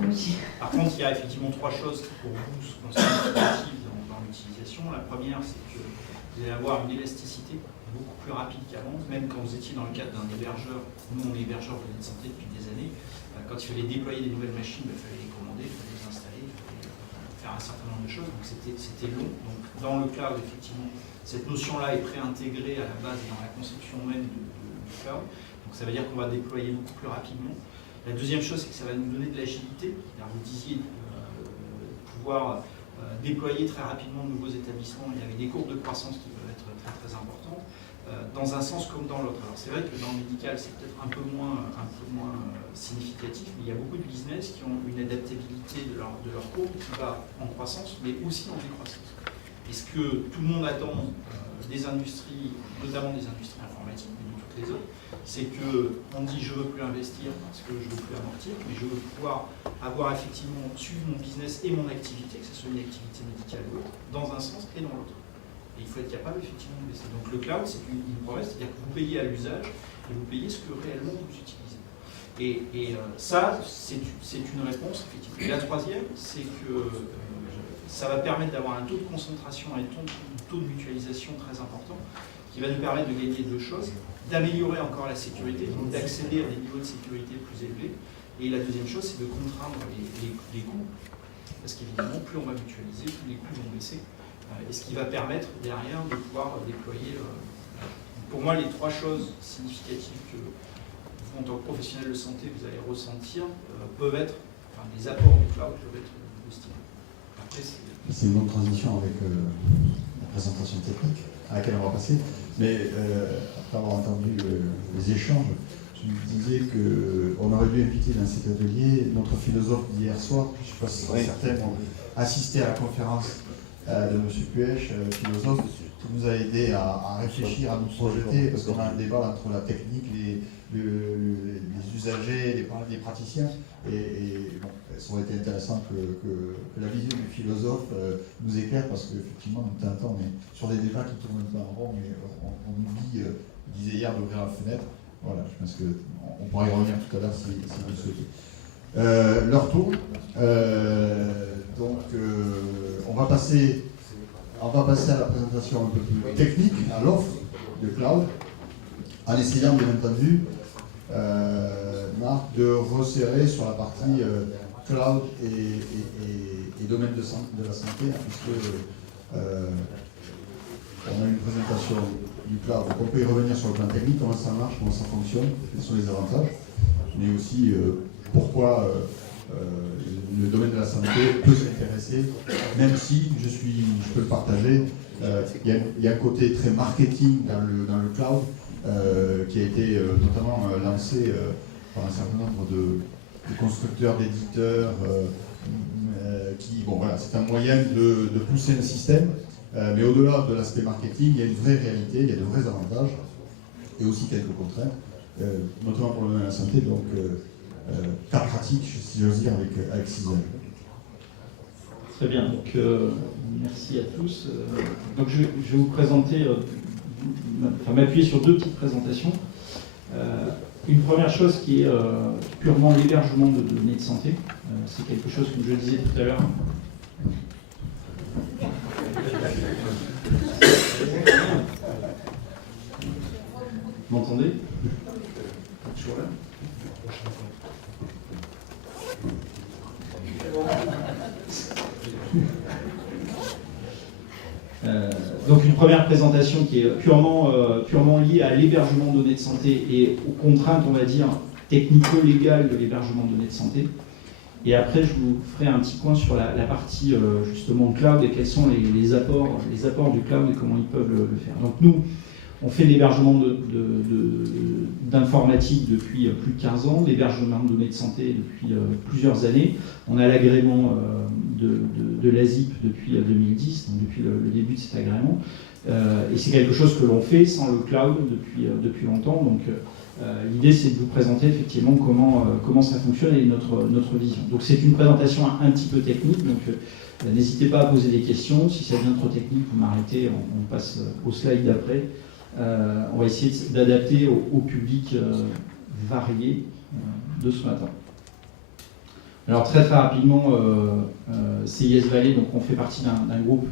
Par contre, il y a effectivement 3 choses qui, pour vous, sont significatives dans l'utilisation. La première, c'est que vous allez avoir une élasticité beaucoup plus rapide qu'avant. Même quand vous étiez dans le cadre d'un hébergeur, nous, on est hébergeur de données de santé depuis des années. Quand il fallait déployer des nouvelles machines, il fallait les commander, il fallait les installer, il fallait faire un certain nombre de choses. Donc, c'était long. Donc, dans le cloud, effectivement, cette notion-là est préintégrée à la base et dans la conception même du cloud. Donc ça veut dire qu'on va déployer beaucoup plus rapidement. La deuxième chose, c'est que ça va nous donner de l'agilité. Vous disiez pouvoir déployer très rapidement de nouveaux établissements. Il y avait des courbes de croissance qui peuvent être très très importantes, dans un sens comme dans l'autre. Alors c'est vrai que dans le médical, c'est peut-être un peu moins significatif, mais il y a beaucoup de business qui ont une adaptabilité de leur courbe qui va en croissance, mais aussi en décroissance. Et ce que tout le monde attend des industries, notamment des industries informatiques, mais de toutes les autres, c'est qu'on dit je ne veux plus investir parce que je ne veux plus amortir, mais je veux pouvoir avoir effectivement suivi mon business et mon activité, que ce soit une activité médicale ou autre, dans un sens et dans l'autre. Et il faut être capable effectivement de baisser. Donc le cloud, c'est une promesse, c'est-à-dire que vous payez à l'usage et vous payez ce que réellement vous utilisez. Et ça, c'est une réponse effectivement. Et la troisième, c'est que ça va permettre d'avoir un taux de concentration et un taux de mutualisation très important qui va nous permettre de gagner 2 choses, d'améliorer encore la sécurité, donc d'accéder à des niveaux de sécurité plus élevés. Et la deuxième chose, c'est de contraindre les coûts, parce qu'évidemment, plus on va mutualiser, plus les coûts vont baisser. Et ce qui va permettre derrière de pouvoir déployer. Pour moi, les 3 choses significatives que vous, en tant que professionnel de santé, vous allez ressentir, peuvent être, les apports du cloud peuvent être boostés. C'est une bonne transition avec la présentation technique à laquelle on va passer. Mais après avoir entendu les échanges, je me disais qu'on aurait dû inviter dans cet atelier notre philosophe d'hier soir. Je ne sais pas si certains ont assisté à la conférence de M. Puech, philosophe, qui nous a aidé à réfléchir, à nous projeter, parce qu'on a un débat entre la technique, les usagers, les praticiens. Et bon, ça aurait été intéressant que la vision du philosophe nous éclaire, parce qu'effectivement, de temps en temps, on est sur des débats qui tournent un peu en rond, mais on oublie, il disait hier, d'ouvrir la fenêtre. Voilà, je pense qu'on pourra y revenir tout à l'heure si vous le souhaitez. Leur tour. Donc, on va passer à la présentation un peu plus technique, à l'offre de cloud, en essayant, bien entendu, Marc, de resserrer sur la partie cloud et domaine de la santé, puisque on a une présentation du cloud. Donc on peut y revenir sur le plan technique, comment ça marche, comment ça fonctionne, quels sont les avantages, mais aussi pourquoi le domaine de la santé peut s'intéresser, même si je peux le partager. Il y a un côté très marketing dans le cloud qui a été notamment lancé par un certain nombre de constructeurs, d'éditeurs, c'est un moyen de pousser un système, mais au-delà de l'aspect marketing, il y a une vraie réalité, il y a de vrais avantages, et aussi quelques contraintes, notamment pour le domaine de la santé, donc cas pratique, si j'ose dire, avec Cisen. Très bien, donc merci à tous. Donc je vais vous présenter, m'appuyer sur deux petites présentations. Une première chose qui est purement l'hébergement de données de santé. C'est quelque chose, comme je le disais tout à l'heure. Vous m'entendez? Toujours là? Donc une première présentation qui est purement liée à l'hébergement de données de santé et aux contraintes, on va dire, technico-légales de l'hébergement de données de santé. Et après, je vous ferai un petit point sur la partie justement cloud et quels sont les apports du cloud et comment ils peuvent le faire. Donc nous, on fait l'hébergement d'informatique depuis plus de 15 ans, l'hébergement de données de santé depuis plusieurs années. On a l'agrément de l'ASIP depuis 2010, donc depuis le début de cet agrément. Et c'est quelque chose que l'on fait sans le cloud depuis longtemps. Donc l'idée, c'est de vous présenter effectivement comment ça fonctionne et notre vision. Donc c'est une présentation un petit peu technique, donc n'hésitez pas à poser des questions. Si ça devient trop technique, vous m'arrêtez, on passe au slide d'après. On va essayer d'adapter au public varié de ce matin. Alors très rapidement, CIS Valais, donc on fait partie d'un groupe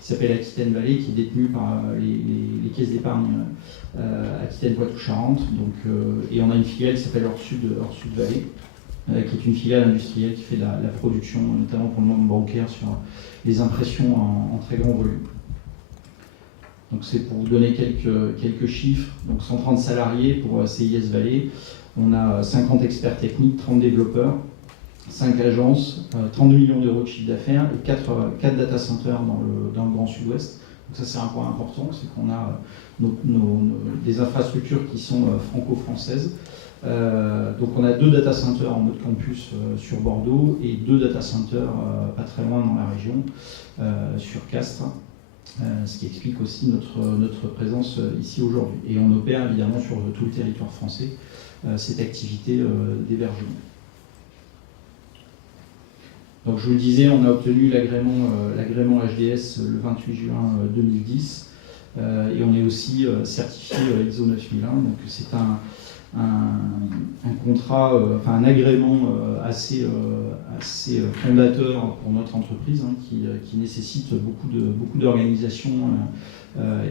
qui s'appelle Aquitaine Valais, qui est détenu par les caisses d'épargne Aquitaine Poitou-Charentes. Et on a une filiale qui s'appelle Orsud Valais, qui est une filiale industrielle qui fait la production, notamment pour le monde bancaire, sur les impressions en très grand volume. Donc c'est pour vous donner quelques chiffres. Donc 130 salariés pour CIS Valais. On a 50 experts techniques, 30 développeurs, 5 agences, 32 millions d'euros de chiffre d'affaires et 4 data centers dans le Grand Sud-Ouest. Donc ça c'est un point important, c'est qu'on a des infrastructures qui sont franco-françaises. Donc on a 2 data centers en mode campus sur Bordeaux et 2 data centers pas très loin dans la région, sur Castres. Ce qui explique aussi notre présence ici aujourd'hui. Et on opère évidemment sur tout le territoire français cette activité d'hébergement. Donc je vous le disais, on a obtenu l'agrément HDS le 28 juin 2010 et on est aussi certifié ISO 9001. Donc c'est un contrat, un agrément assez fondateur pour notre entreprise, qui nécessite beaucoup d'organisation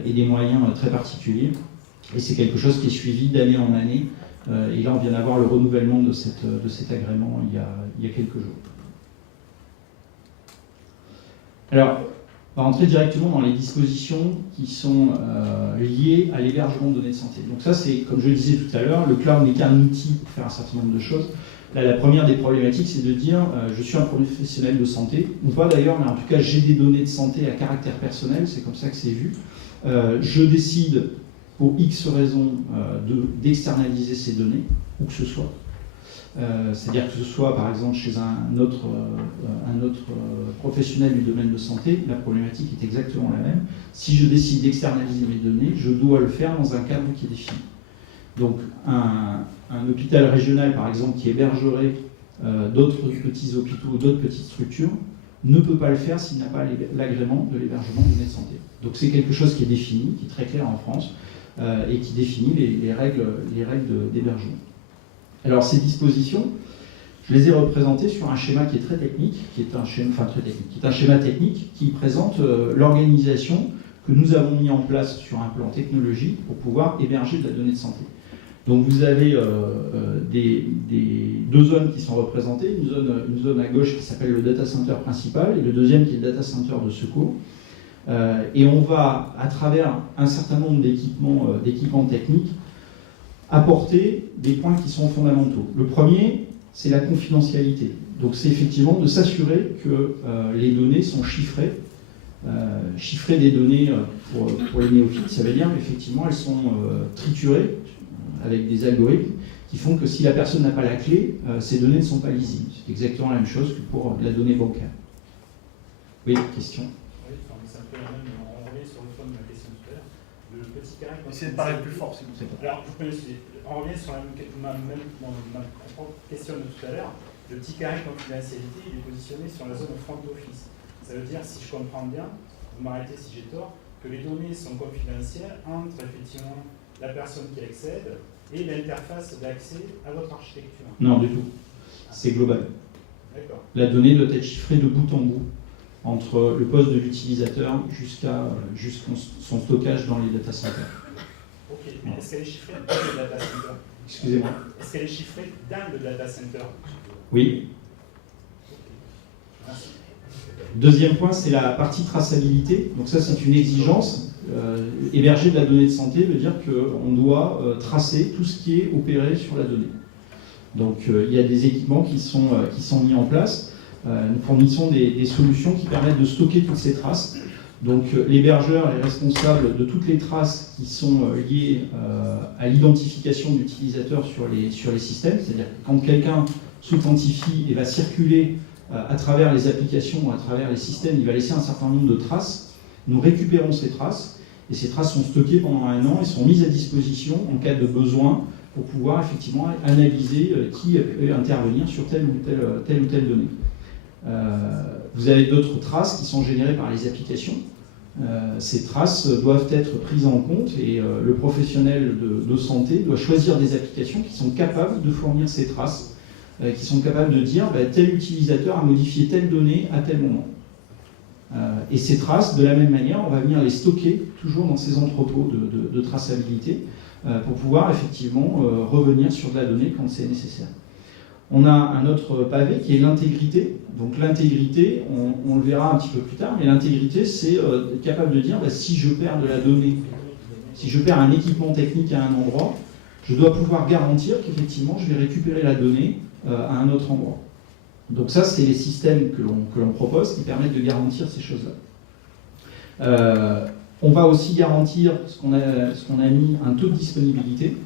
et des moyens très particuliers. Et c'est quelque chose qui est suivi d'année en année. Et là, on vient d'avoir le renouvellement de cet agrément il y a quelques jours. Alors, on va rentrer directement dans les dispositions qui sont liées à l'hébergement de données de santé. Donc ça, c'est, comme je le disais tout à l'heure, le cloud n'est qu'un outil pour faire un certain nombre de choses. Là, la première des problématiques, c'est de dire je suis un professionnel de santé, ou pas d'ailleurs, mais en tout cas, j'ai des données de santé à caractère personnel, c'est comme ça que c'est vu. Je décide, pour X raisons, d'externaliser ces données, où que ce soit. C'est-à-dire que ce soit par exemple chez un autre professionnel du domaine de santé, la problématique est exactement la même. Si je décide d'externaliser mes données, je dois le faire dans un cadre qui est défini. Donc un hôpital régional par exemple qui hébergerait d'autres petits hôpitaux ou d'autres petites structures ne peut pas le faire s'il n'a pas l'agrément de l'hébergement de données de santé. Donc c'est quelque chose qui est défini, qui est très clair en France et qui définit les règles d'hébergement. Alors ces dispositions, je les ai représentées sur un schéma qui est très technique, qui est un schéma technique qui présente l'organisation que nous avons mis en place sur un plan technologique pour pouvoir héberger de la donnée de santé. Donc vous avez deux zones qui sont représentées, une zone à gauche qui s'appelle le data center principal et le deuxième qui est le data center de secours. Et on va, à travers un certain nombre d'équipements techniques, apporter des points qui sont fondamentaux. Le premier, c'est la confidentialité. Donc c'est effectivement de s'assurer que les données sont chiffrées. Chiffrer des données pour les néophytes, ça veut dire qu'effectivement elles sont triturées avec des algorithmes qui font que si la personne n'a pas la clé, ces données ne sont pas lisibles. C'est exactement la même chose que pour la donnée bancaire. Oui, question. Oui, c'est un peu la même, on revient sur le fond de ma question tout à l'heure. Le petit carré... Essayez de parler plus fort, s'il vous plaît. Alors, on revient sur ma question de tout à l'heure. Le petit carré confidentialité, il est positionné sur la zone front office. Ça veut dire, si je comprends bien, vous m'arrêtez si j'ai tort, que les données sont confidentielles entre effectivement la personne qui accède et l'interface d'accès à votre architecture. Non, du tout. C'est global. D'accord. La donnée doit être chiffrée de bout en bout, entre le poste de l'utilisateur jusqu'à son stockage dans les data centers. Ok, mais est-ce qu'elle est chiffrée dans le data center? Excusez-moi. Est-ce qu'elle est chiffrée dans le data center? Oui. Merci. Deuxième point, c'est la partie traçabilité. Donc ça, c'est une exigence. Héberger de la donnée de santé veut dire qu'on doit tracer tout ce qui est opéré sur la donnée. Donc il y a des équipements qui sont mis en place. Nous fournissons des solutions qui permettent de stocker toutes ces traces. Donc l'hébergeur est responsable de toutes les traces qui sont liées à l'identification d'utilisateurs sur les systèmes. C'est-à-dire que quand quelqu'un s'authentifie et va circuler à travers les applications, à travers les systèmes, il va laisser un certain nombre de traces. Nous récupérons ces traces, et ces traces sont stockées pendant 1 an et sont mises à disposition en cas de besoin pour pouvoir effectivement analyser qui peut intervenir sur telle ou telle donnée. Vous avez d'autres traces qui sont générées par les applications. Ces traces doivent être prises en compte et le professionnel de santé doit choisir des applications qui sont capables de fournir ces traces, qui sont capables de dire tel utilisateur a modifié telle donnée à tel moment. Et ces traces, de la même manière, on va venir les stocker toujours dans ces entrepôts de traçabilité pour pouvoir effectivement revenir sur de la donnée quand c'est nécessaire. On a un autre pavé qui est l'intégrité. Donc l'intégrité, on le verra un petit peu plus tard, mais l'intégrité, c'est être capable de dire si je perds de la donnée, si je perds un équipement technique à un endroit, je dois pouvoir garantir qu'effectivement je vais récupérer la donnée à un autre endroit. Donc ça, c'est les systèmes que l'on propose qui permettent de garantir ces choses-là. On va aussi garantir ce qu'on a mis un taux de disponibilité,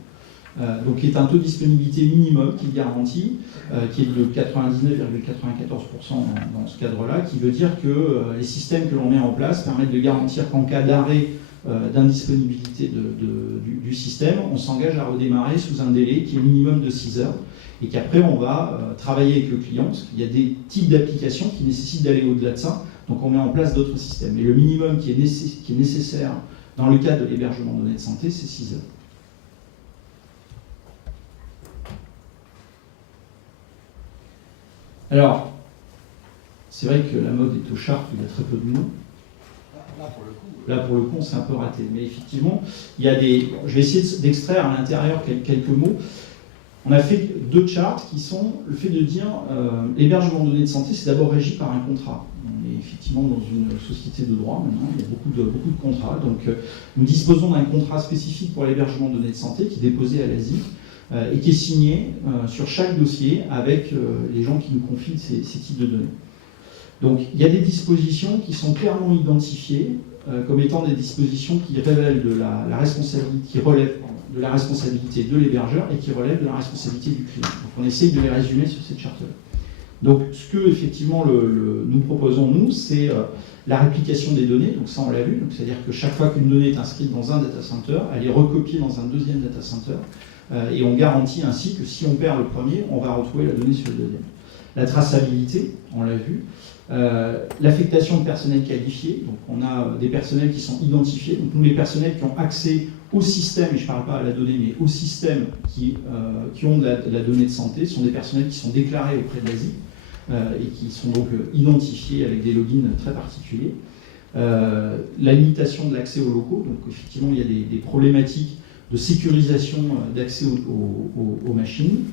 donc qui est un taux de disponibilité minimum qui garantit, qui est de 99,94% dans ce cadre-là, qui veut dire que les systèmes que l'on met en place permettent de garantir qu'en cas d'arrêt d'indisponibilité du système, on s'engage à redémarrer sous un délai qui est minimum de 6 heures, et qu'après on va travailler avec le client, parce qu'il y a des types d'applications qui nécessitent d'aller au-delà de ça, donc on met en place d'autres systèmes. Mais le minimum qui est nécessaire dans le cadre de l'hébergement de données de santé, c'est 6 heures. Alors, c'est vrai que la mode est au Sharp, il y a très peu de mots. Là, pour le coup, on s'est un peu raté. Mais effectivement, il y a des... Je vais essayer d'extraire à l'intérieur quelques mots. On a fait 2 charts qui sont le fait de dire l'hébergement de données de santé, c'est d'abord régi par un contrat. On est effectivement dans une société de droit maintenant, il y a beaucoup de contrats. Donc, nous disposons d'un contrat spécifique pour l'hébergement de données de santé qui est déposé à l'ASI et qui est signé sur chaque dossier avec les gens qui nous confient ces types de données. Donc il y a des dispositions qui sont clairement identifiées comme étant des dispositions qui révèlent de la responsabilité, qui relèvent de la responsabilité de l'hébergeur et qui relèvent de la responsabilité du client. Donc on essaye de les résumer sur cette charte-là. Donc ce que effectivement nous proposons, nous, c'est la réplication des données, donc ça on l'a vu, c'est-à-dire que chaque fois qu'une donnée est inscrite dans un data center, elle est recopiée dans un deuxième data center, et on garantit ainsi que si on perd le premier, on va retrouver la donnée sur le deuxième. La traçabilité, on l'a vu. L'affectation de personnel qualifié, donc on a des personnels qui sont identifiés, donc nous les personnels qui ont accès au système, et je ne parle pas à la donnée, mais au système qui ont de la donnée de santé, sont des personnels qui sont déclarés auprès de l'ASI et qui sont donc identifiés avec des logins très particuliers. La limitation de l'accès aux locaux, donc effectivement il y a des problématiques de sécurisation d'accès aux machines.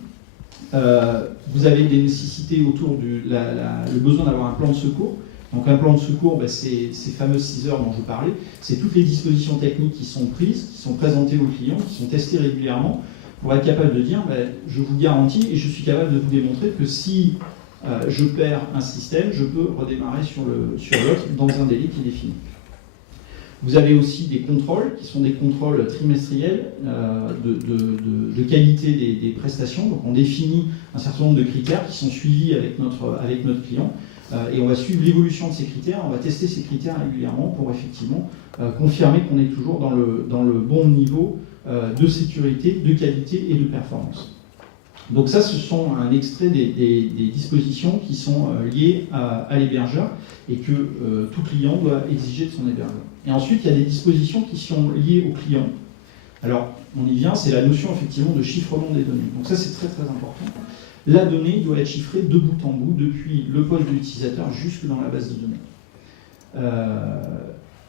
Vous avez des nécessités autour du le besoin d'avoir un plan de secours. Donc un plan de secours, c'est ces fameuses 6 heures dont je parlais, c'est toutes les dispositions techniques qui sont prises, qui sont présentées aux clients, qui sont testées régulièrement, pour être capable de dire, je vous garantis et je suis capable de vous démontrer que si je perds un système, je peux redémarrer sur l'autre dans un délai qui est défini. Vous avez aussi des contrôles, qui sont des contrôles trimestriels de qualité des prestations. Donc on définit un certain nombre de critères qui sont suivis avec notre client, et on va suivre l'évolution de ces critères, on va tester ces critères régulièrement pour effectivement confirmer qu'on est toujours dans le bon niveau de sécurité, de qualité et de performance. Donc ça, ce sont un extrait des dispositions qui sont liées à l'hébergeur et que tout client doit exiger de son hébergeur. Et ensuite, il y a des dispositions qui sont liées au client. Alors, on y vient, c'est la notion effectivement de chiffrement des données. Donc ça, c'est très très important. La donnée doit être chiffrée de bout en bout, depuis le poste de l'utilisateur jusque dans la base de données.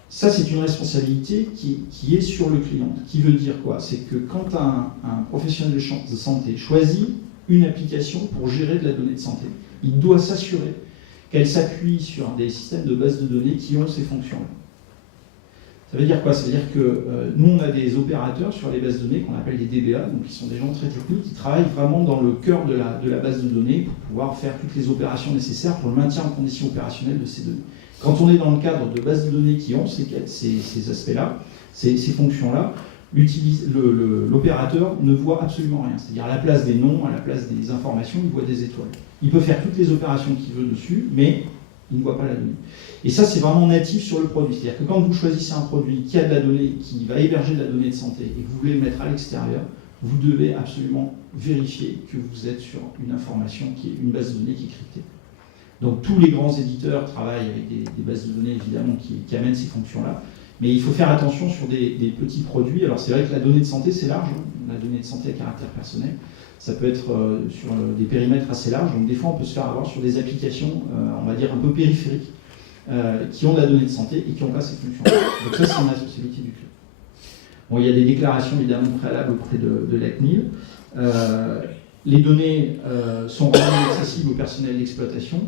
Ça, c'est une responsabilité qui est sur le client. Qui veut dire quoi? C'est que quand un professionnel de santé choisit une application pour gérer de la donnée de santé, il doit s'assurer qu'elle s'appuie sur des systèmes de base de données qui ont ces fonctions-là. Ça veut dire quoi? Ça veut dire que nous, on a des opérateurs sur les bases de données qu'on appelle des DBA, donc qui sont des gens très techniques, qui travaillent vraiment dans le cœur de la base de données pour pouvoir faire toutes les opérations nécessaires pour le maintien en condition opérationnelle de ces données. Quand on est dans le cadre de bases de données qui ont ces aspects-là, ces fonctions-là, l'opérateur ne voit absolument rien. C'est-à-dire à la place des noms, à la place des informations, il voit des étoiles. Il peut faire toutes les opérations qu'il veut dessus, mais il ne voit pas la donnée. Et ça, c'est vraiment natif sur le produit. C'est-à-dire que quand vous choisissez un produit qui a de la donnée, qui va héberger de la donnée de santé, et que vous voulez le mettre à l'extérieur, vous devez absolument vérifier que vous êtes sur une information qui est une base de données qui est cryptée. Donc tous les grands éditeurs travaillent avec des bases de données, évidemment, qui amènent ces fonctions-là. Mais il faut faire attention sur des petits produits. Alors c'est vrai que la donnée de santé, c'est large. La donnée de santé à caractère personnel, ça peut être sur des périmètres assez larges. Donc des fois, on peut se faire avoir sur des applications, on va dire, un peu périphériques, qui ont de la donnée de santé et qui n'ont pas ces fonctions-là. Donc ça, c'est une responsabilité du client. Bon, il y a des déclarations, évidemment, préalables auprès de la CNIL. Les données sont rendues accessibles au personnel d'exploitation.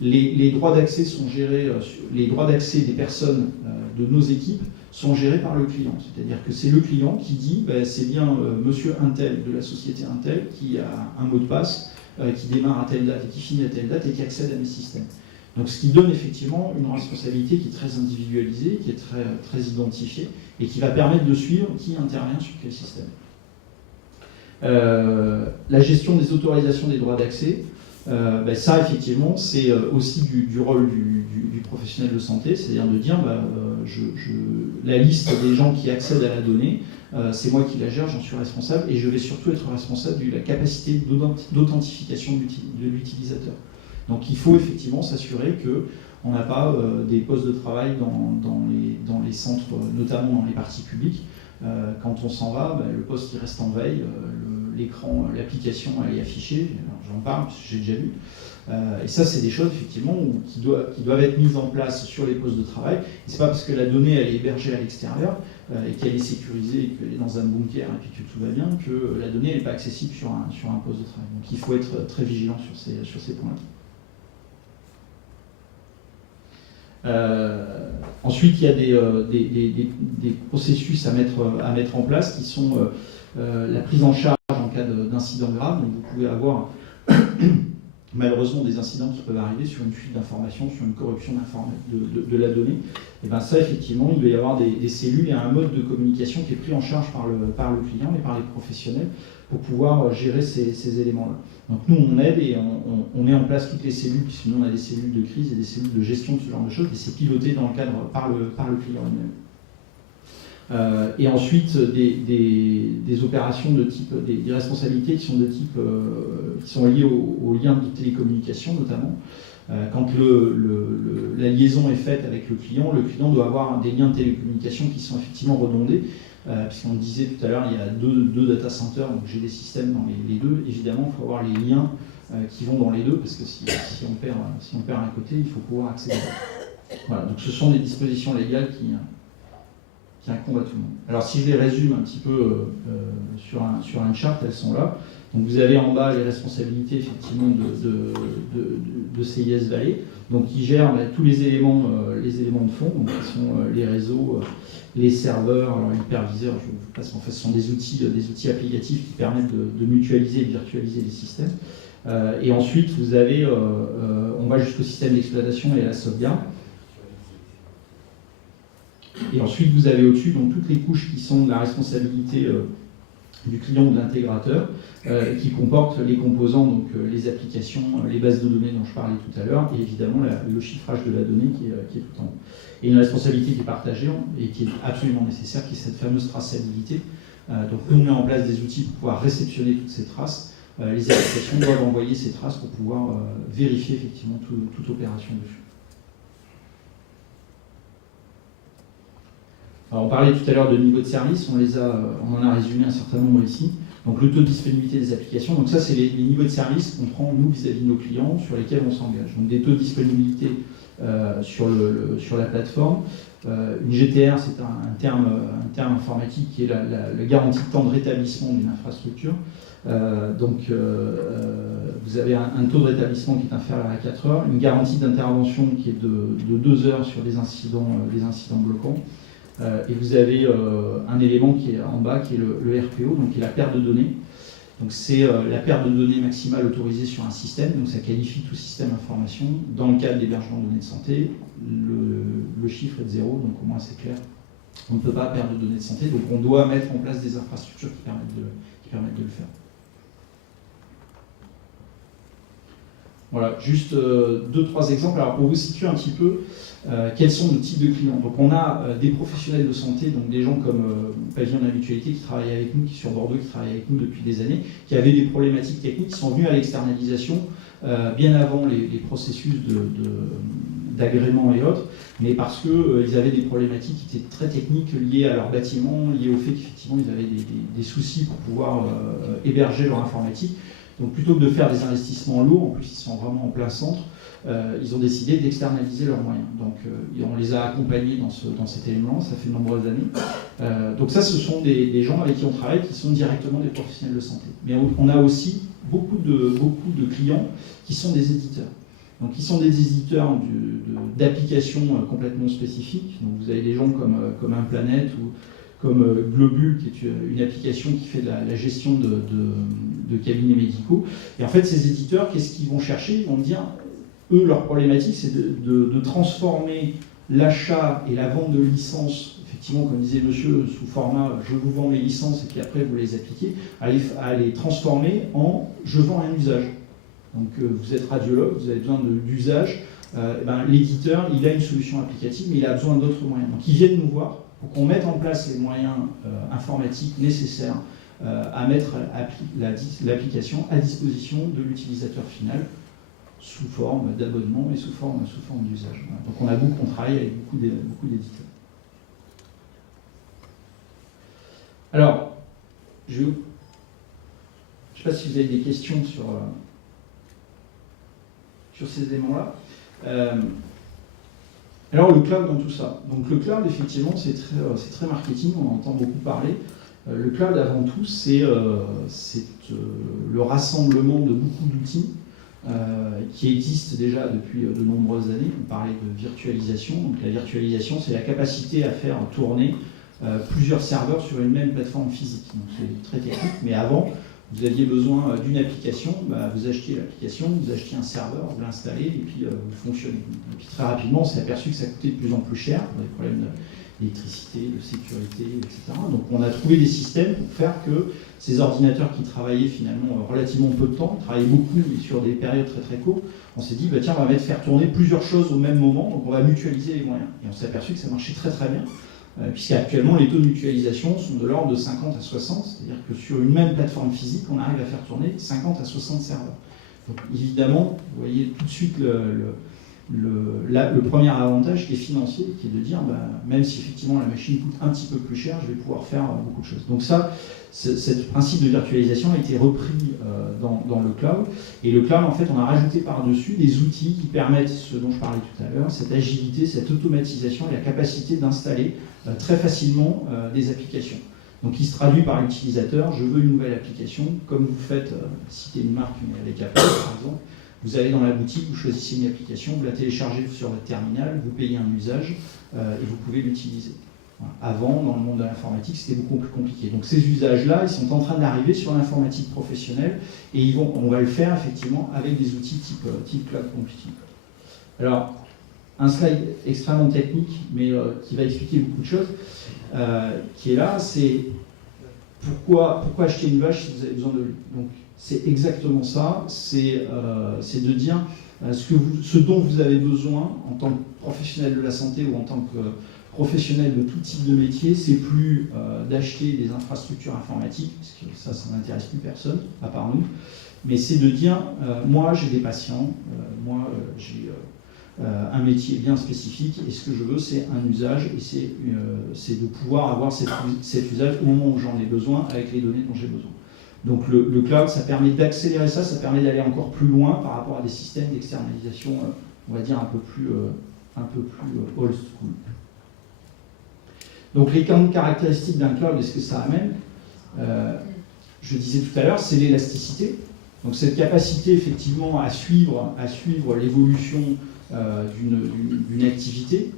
Les droits d'accès sont gérés, les droits d'accès des personnes de nos équipes sont gérés par le client. C'est-à-dire que c'est le client qui dit c'est bien monsieur Intel de la société Intel qui a un mot de passe qui démarre à telle date et qui finit à telle date et qui accède à mes systèmes. Donc ce qui donne effectivement une responsabilité qui est très individualisée, qui est très, très identifiée et qui va permettre de suivre qui intervient sur quel système. La gestion des autorisations des droits d'accès, ça effectivement c'est aussi du rôle du professionnel de santé, c'est-à-dire de dire la liste des gens qui accèdent à la donnée, c'est moi qui la gère, j'en suis responsable et je vais surtout être responsable de la capacité d'authentification de l'utilisateur. Donc il faut effectivement s'assurer qu'on n'a pas des postes de travail dans les centres, notamment dans les parties publiques. Quand on s'en va, le poste il reste en veille, l'écran, l'application elle est affichée, j'en parle parce que j'ai déjà vu. Et ça c'est des choses effectivement qui doivent être mises en place sur les postes de travail. C'est pas parce que la donnée elle est hébergée à l'extérieur et qu'elle est sécurisée et qu'elle est dans un bunker et puis que tout va bien que la donnée n'est pas accessible sur un poste de travail. Donc il faut être très vigilant sur ces points-là. Ensuite, il y a des processus à mettre en place qui sont la prise en charge en cas d'incident grave. Donc, vous pouvez avoir malheureusement des incidents qui peuvent arriver sur une fuite d'informations, sur une corruption de la donnée. Et bien ça, effectivement, il doit y avoir des cellules et un mode de communication qui est pris en charge par le client et par les professionnels pour pouvoir gérer ces éléments-là. Donc nous, on aide et on met en place toutes les cellules, puisque nous, on a des cellules de crise et des cellules de gestion de ce genre de choses, et c'est piloté dans le cadre par le client lui-même. Et ensuite, des opérations de type, des responsabilités qui sont de type, qui sont liées aux liens de télécommunication notamment. Quand la liaison est faite avec le client doit avoir des liens de télécommunication qui sont effectivement redondés. Puisqu'on disait tout à l'heure, il y a deux data centers, donc j'ai des systèmes dans les deux. Évidemment, il faut avoir les liens qui vont dans les deux, parce que si on perd un côté, il faut pouvoir accéder à l'autre. Voilà, donc ce sont des dispositions légales incombe à tout le monde. Alors si je les résume un petit peu sur un chart, elles sont là. Donc vous avez en bas les responsabilités effectivement de CIS Valley, donc qui gèrent tous les éléments de fond, donc qui sont les réseaux, les serveurs, alors hyperviseurs, je vous passe, en fait, ce sont des outils applicatifs qui permettent de mutualiser et de virtualiser les systèmes. Et ensuite vous avez, on va jusqu'au système d'exploitation et à la sauvegarde. Et ensuite vous avez au-dessus donc toutes les couches qui sont de la responsabilité du client ou de l'intégrateur, qui comporte les composants, donc les applications, les bases de données dont je parlais tout à l'heure, et évidemment le chiffrage de la donnée qui est tout en haut. Et une responsabilité qui est partagée et qui est absolument nécessaire, qui est cette fameuse traçabilité. Donc nous, on met en place des outils pour pouvoir réceptionner toutes ces traces. Les applications doivent envoyer ces traces pour pouvoir vérifier effectivement toute opération dessus. Alors on parlait tout à l'heure de niveau de service, on en a résumé un certain nombre ici. Donc le taux de disponibilité des applications, donc ça c'est les niveaux de service qu'on prend nous vis-à-vis de nos clients sur lesquels on s'engage. Donc des taux de disponibilité sur la plateforme. Une GTR, c'est un terme informatique qui est la garantie de temps de rétablissement d'une infrastructure. Vous avez un taux de rétablissement qui est inférieur à 4 heures, une garantie d'intervention qui est de 2 heures sur les incidents bloquants. Et vous avez un élément qui est en bas, qui est le RPO, donc qui est la perte de données. Donc c'est la perte de données maximale autorisée sur un système, donc ça qualifie tout système information. Dans le cas de l'hébergement de données de santé, le chiffre est de 0, donc au moins c'est clair. On ne peut pas perdre de données de santé, donc on doit mettre en place des infrastructures qui permettent de le faire. Voilà, juste 2-3 exemples. Alors pour vous situer un petit peu, quels sont nos types de clients. Donc on a des professionnels de santé, donc des gens comme Pavillon de la Mutualité qui travaillent avec nous, qui sur Bordeaux, qui travaillent avec nous depuis des années, qui avaient des problématiques techniques, qui sont venus à l'externalisation bien avant les processus d'agrément et autres, mais parce qu'ils avaient des problématiques qui étaient très techniques liées à leur bâtiment, liées au fait qu'effectivement ils avaient des soucis pour pouvoir héberger leur informatique. Donc plutôt que de faire des investissements lourds, en plus ils sont vraiment en plein centre, ils ont décidé d'externaliser leurs moyens. Donc on les a accompagnés dans cet élément, ça fait de nombreuses années. Donc ça, ce sont des gens avec qui on travaille qui sont directement des professionnels de santé. Mais on a aussi beaucoup de clients qui sont des éditeurs. Donc ils sont des éditeurs d'applications complètement spécifiques. Donc vous avez des gens comme Implanète ou comme Globule, qui est une application qui fait de la gestion de cabinets médicaux. Et en fait, ces éditeurs, qu'est-ce qu'ils vont chercher? Ils vont dire, eux, leur problématique, c'est de transformer l'achat et la vente de licences, effectivement, comme disait monsieur, sous format « je vous vends mes licences et puis après vous les appliquez », à les transformer en « je vends un usage ». Donc vous êtes radiologue, vous avez besoin d'usage, l'éditeur, il a une solution applicative, mais il a besoin d'autres moyens. Donc ils viennent nous voir pour qu'on mette en place les moyens informatiques nécessaires à mettre l'application à disposition de l'utilisateur final sous forme d'abonnement et sous forme d'usage. Voilà. Donc on travaille avec beaucoup d'éditeurs. Alors, je ne sais pas si vous avez des questions sur ces éléments-là. Alors le cloud dans tout ça. Donc le cloud, effectivement, c'est très marketing, on en entend beaucoup parler. Le cloud, avant tout, c'est le rassemblement de beaucoup d'outils qui existent déjà depuis de nombreuses années. On parlait de virtualisation. Donc la virtualisation, c'est la capacité à faire tourner plusieurs serveurs sur une même plateforme physique. Donc c'est très technique, mais avant, vous aviez besoin d'une application, vous achetiez l'application, vous achetiez un serveur, vous l'installez et puis vous fonctionnez. Et puis très rapidement, on s'est aperçu que ça coûtait de plus en plus cher pour des problèmes d'électricité, de sécurité, etc. Donc on a trouvé des systèmes pour faire que ces ordinateurs qui travaillaient finalement relativement peu de temps, travaillaient beaucoup mais sur des périodes très très courtes, on s'est dit tiens, on va faire tourner plusieurs choses au même moment, donc on va mutualiser les moyens. Et on s'est aperçu que ça marchait très très bien. Puisqu'actuellement les taux de mutualisation sont de l'ordre de 50 à 60, c'est-à-dire que sur une même plateforme physique, on arrive à faire tourner 50 à 60 serveurs. Donc évidemment, vous voyez tout de suite le premier avantage qui est financier, qui est de dire, même si effectivement la machine coûte un petit peu plus cher, je vais pouvoir faire beaucoup de choses. Donc ça, ce principe de virtualisation a été repris dans le cloud. Et le cloud, en fait, on a rajouté par-dessus des outils qui permettent, ce dont je parlais tout à l'heure, cette agilité, cette automatisation et la capacité d'installer très facilement des applications. Donc il se traduit par l'utilisateur, je veux une nouvelle application, comme vous faites, citez une marque avec Apple par exemple, vous allez dans la boutique, vous choisissez une application, vous la téléchargez sur votre terminal, vous payez un usage et vous pouvez l'utiliser. Voilà. Avant, dans le monde de l'informatique, c'était beaucoup plus compliqué. Donc ces usages-là, ils sont en train d'arriver sur l'informatique professionnelle et on va le faire effectivement avec des outils type cloud computing. Alors, un slide extrêmement technique, mais qui va expliquer beaucoup de choses, qui est là, c'est pourquoi acheter une vache si vous avez besoin de lui. Donc, c'est exactement ça, c'est de dire ce dont vous avez besoin en tant que professionnel de la santé ou en tant que professionnel de tout type de métier, c'est plus d'acheter des infrastructures informatiques, parce que ça n'intéresse plus personne, à part nous, mais c'est de dire, moi j'ai des patients, j'ai un métier bien spécifique, et ce que je veux c'est un usage, et c'est de pouvoir avoir cet usage au moment où j'en ai besoin, avec les données dont j'ai besoin. Donc le cloud, ça permet d'accélérer ça, ça permet d'aller encore plus loin par rapport à des systèmes d'externalisation, on va dire un peu plus old school. Donc les caractéristiques d'un cloud, est-ce que ça amène je disais tout à l'heure, c'est l'élasticité. Donc cette capacité effectivement à suivre l'évolution d'une activité.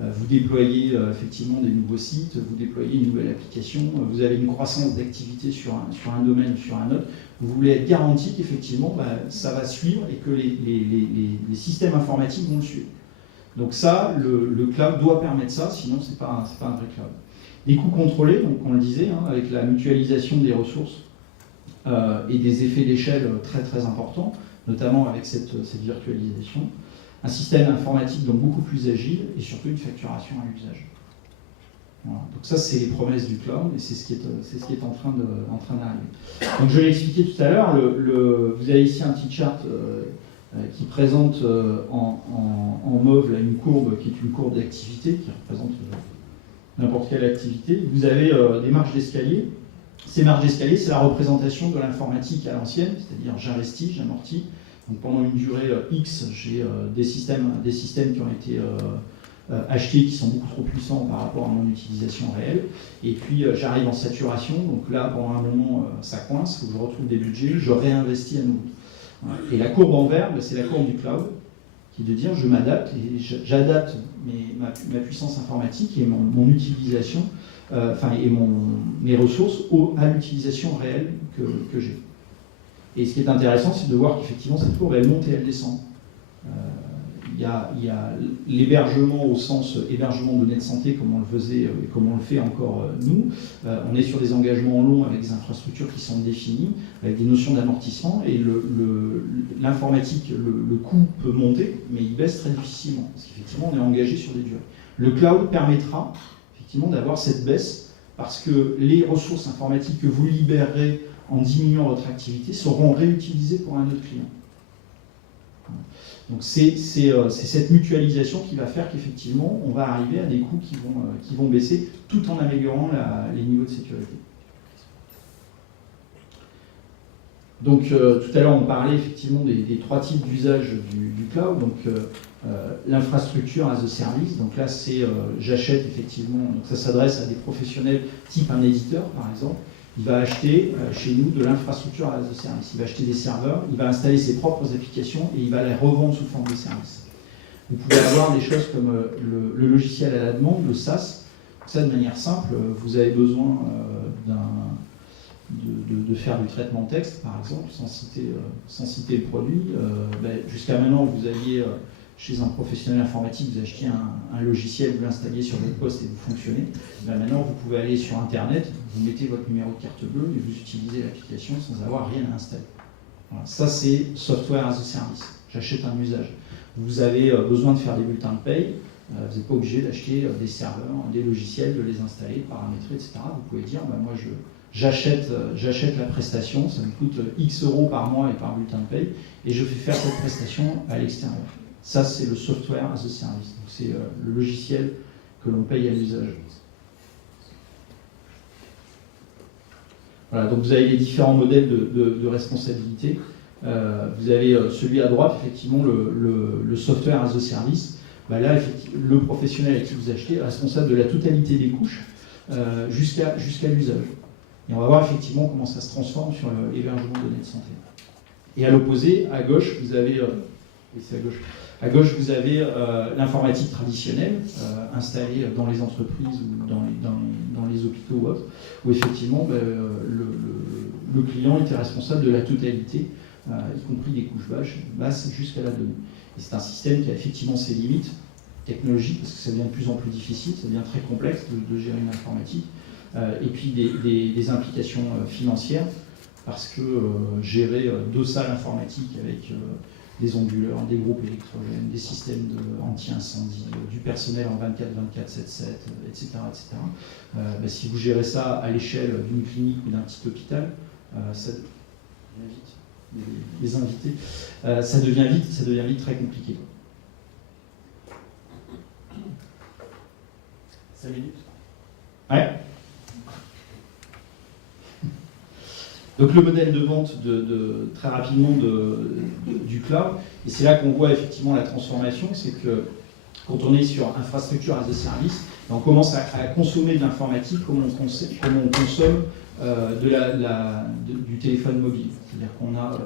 Vous déployez effectivement des nouveaux sites, vous déployez une nouvelle application, vous avez une croissance d'activité sur un domaine ou sur un autre. Vous voulez être garanti qu'effectivement ça va suivre et que les systèmes informatiques vont le suivre. Donc ça, le cloud doit permettre ça, sinon c'est pas un vrai cloud. Les coûts contrôlés, donc on le disait, avec la mutualisation des ressources et des effets d'échelle très très importants, notamment avec cette virtualisation. Un système informatique donc beaucoup plus agile et surtout une facturation à l'usage. Voilà. Donc ça, c'est les promesses du cloud et c'est ce qui est en train d'arriver. Donc je l'ai expliqué tout à l'heure, vous avez ici un petit chart qui présente en mauve là, une courbe qui est une courbe d'activité qui représente n'importe quelle activité. Vous avez des marges d'escalier. Ces marges d'escalier, c'est la représentation de l'informatique à l'ancienne, c'est-à-dire j'investis, j'amortis. Donc pendant une durée X, j'ai des systèmes qui ont été achetés qui sont beaucoup trop puissants par rapport à mon utilisation réelle. Et puis j'arrive en saturation, donc là pendant un moment ça coince, il faut que je retrouve des budgets, je réinvestis à nouveau. Voilà. Et la courbe en vert, c'est la courbe du cloud, qui est de dire je m'adapte et j'adapte ma puissance informatique et mon utilisation, et mes ressources à l'utilisation réelle que j'ai. Et ce qui est intéressant, c'est de voir qu'effectivement, cette courbe, elle monte et elle descend. Il y a l'hébergement au sens hébergement de données de santé, comme on le faisait et comme on le fait encore nous. On est sur des engagements longs avec des infrastructures qui sont définies, avec des notions d'amortissement. Et l'informatique, le coût peut monter, mais il baisse très difficilement. Parce qu'effectivement, on est engagé sur des durées. Le cloud permettra effectivement d'avoir cette baisse, parce que les ressources informatiques que vous libérerez en diminuant votre activité, seront réutilisés pour un autre client. Donc c'est cette mutualisation qui va faire qu'effectivement, on va arriver à des coûts qui vont baisser, tout en améliorant les niveaux de sécurité. Donc tout à l'heure, on parlait effectivement des trois types d'usage du cloud. Donc l'infrastructure as a service, donc là c'est j'achète effectivement, donc ça s'adresse à des professionnels type un éditeur par exemple. Il va acheter chez nous de l'infrastructure as a service. Il va acheter des serveurs, il va installer ses propres applications et il va les revendre sous forme de service. Vous pouvez avoir des choses comme le logiciel à la demande, le SaaS. Ça, de manière simple, vous avez besoin de faire du traitement de texte, par exemple, sans citer le produit. Jusqu'à maintenant, vous aviez chez un professionnel informatique, vous achetiez un logiciel, vous l'installiez sur votre poste et vous fonctionnez. Maintenant, vous pouvez aller sur Internet, vous mettez votre numéro de carte bleue et vous utilisez l'application sans avoir rien à installer. Voilà. Ça, c'est software as a service. J'achète un usage. Vous avez besoin de faire des bulletins de paye. Vous n'êtes pas obligé d'acheter des serveurs, des logiciels, de les installer, de paramétrer, etc. Vous pouvez dire, moi, j'achète la prestation, ça me coûte X euros par mois et par bulletin de paye, et je fais faire cette prestation à l'extérieur. Ça, c'est le software as a service. C'est le logiciel que l'on paye à l'usage. Voilà, donc vous avez les différents modèles de responsabilité. Vous avez celui à droite, effectivement, le software as a service. Bah là, le professionnel avec qui vous achetez est responsable de la totalité des couches jusqu'à l'usage. Et on va voir effectivement comment ça se transforme sur l'hébergement de données de santé. Et à l'opposé, à gauche, vous avez, vous avez l'informatique traditionnelle installée dans les entreprises ou dans les hôpitaux ou autres, où effectivement le client était responsable de la totalité, y compris des couches basses jusqu'à la donnée. Et c'est un système qui a effectivement ses limites technologiques, parce que ça devient de plus en plus difficile, ça devient très complexe de gérer une informatique, et puis des implications financières, parce que gérer 2 salles informatiques avec des onduleurs, des groupes électrogènes, des systèmes anti-incendie, du personnel en 24/24, 7/7, etc. Si vous gérez ça à l'échelle d'une clinique ou d'un petit hôpital, ça devient vite très compliqué. 5 minutes. Ouais. Donc le modèle de vente très rapidement du cloud, et c'est là qu'on voit effectivement la transformation, c'est que quand on est sur infrastructure as a service, on commence à consommer de l'informatique comme on consomme du téléphone mobile. C'est-à-dire qu'on a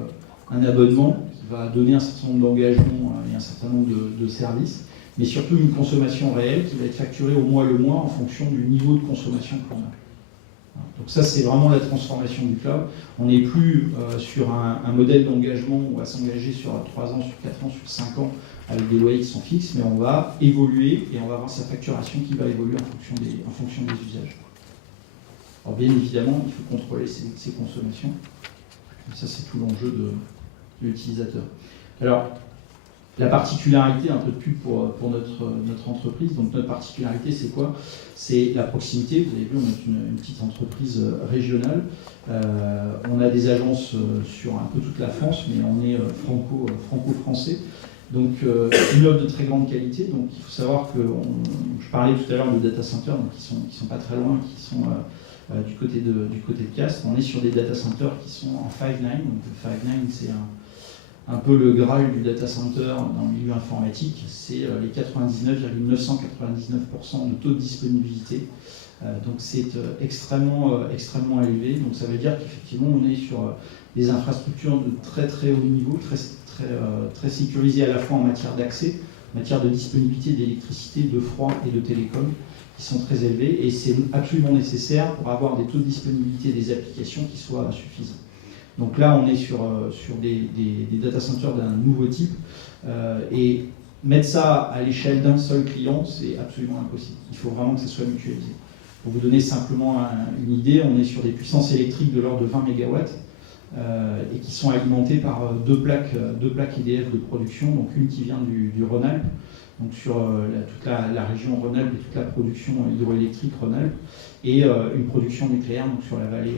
un abonnement qui va donner un certain nombre d'engagements et un certain nombre de services, mais surtout une consommation réelle qui va être facturée au mois le mois en fonction du niveau de consommation qu'on a. Donc ça, c'est vraiment la transformation du cloud. On n'est plus sur un modèle d'engagement où on va s'engager sur 3 ans, sur 4 ans, sur 5 ans avec des loyers qui sont fixes, mais on va évoluer et on va avoir sa facturation qui va évoluer en fonction des usages. Alors bien évidemment, il faut contrôler ces consommations. Et ça, c'est tout l'enjeu de l'utilisateur. Alors, la particularité, un peu de pub pour notre entreprise. Donc notre particularité, c'est quoi? C'est la proximité. Vous avez vu, on est une petite entreprise régionale. On a des agences sur un peu toute la France, mais on est franco-français. Donc une offre de très grande qualité. Donc il faut savoir que, je parlais tout à l'heure de data centers, donc qui sont pas très loin, qui sont du côté de Castres. On est sur des data centers qui sont en 5.9. Donc le 5.9, c'est un peu le graal du data center dans le milieu informatique, c'est les 99,999% de taux de disponibilité. Donc c'est extrêmement élevé. Donc ça veut dire qu'effectivement on est sur des infrastructures de très très haut niveau, très sécurisées à la fois en matière d'accès, en matière de disponibilité d'électricité, de froid et de télécom, qui sont très élevés. Et c'est absolument nécessaire pour avoir des taux de disponibilité des applications qui soient suffisants. Donc là, on est sur des data centers d'un nouveau type, et mettre ça à l'échelle d'un seul client, c'est absolument impossible. Il faut vraiment que ça soit mutualisé. Pour vous donner simplement une idée, on est sur des puissances électriques de l'ordre de 20 MW, et qui sont alimentées par deux plaques EDF de production, donc une qui vient du Rhône-Alpes, donc sur toute la région Rhône-Alpes et toute la production hydroélectrique Rhône-Alpes, et une production nucléaire donc sur la vallée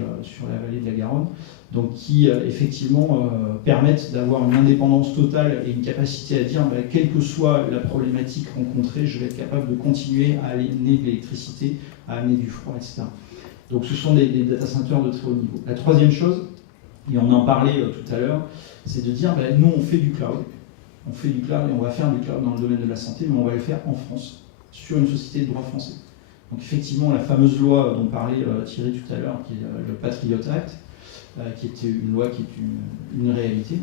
de la Garonne, donc qui effectivement permettent d'avoir une indépendance totale et une capacité à dire quelle que soit la problématique rencontrée, je vais être capable de continuer à amener de l'électricité, à amener du froid, etc. Donc ce sont des data centers de très haut niveau. La troisième chose, et on en parlait tout à l'heure, c'est de dire nous on fait du cloud. On fait du cloud et on va faire du cloud dans le domaine de la santé, mais on va le faire en France, sur une société de droit français. Donc effectivement, la fameuse loi dont parlait Thierry tout à l'heure, qui est le Patriot Act, qui est une loi qui est une réalité,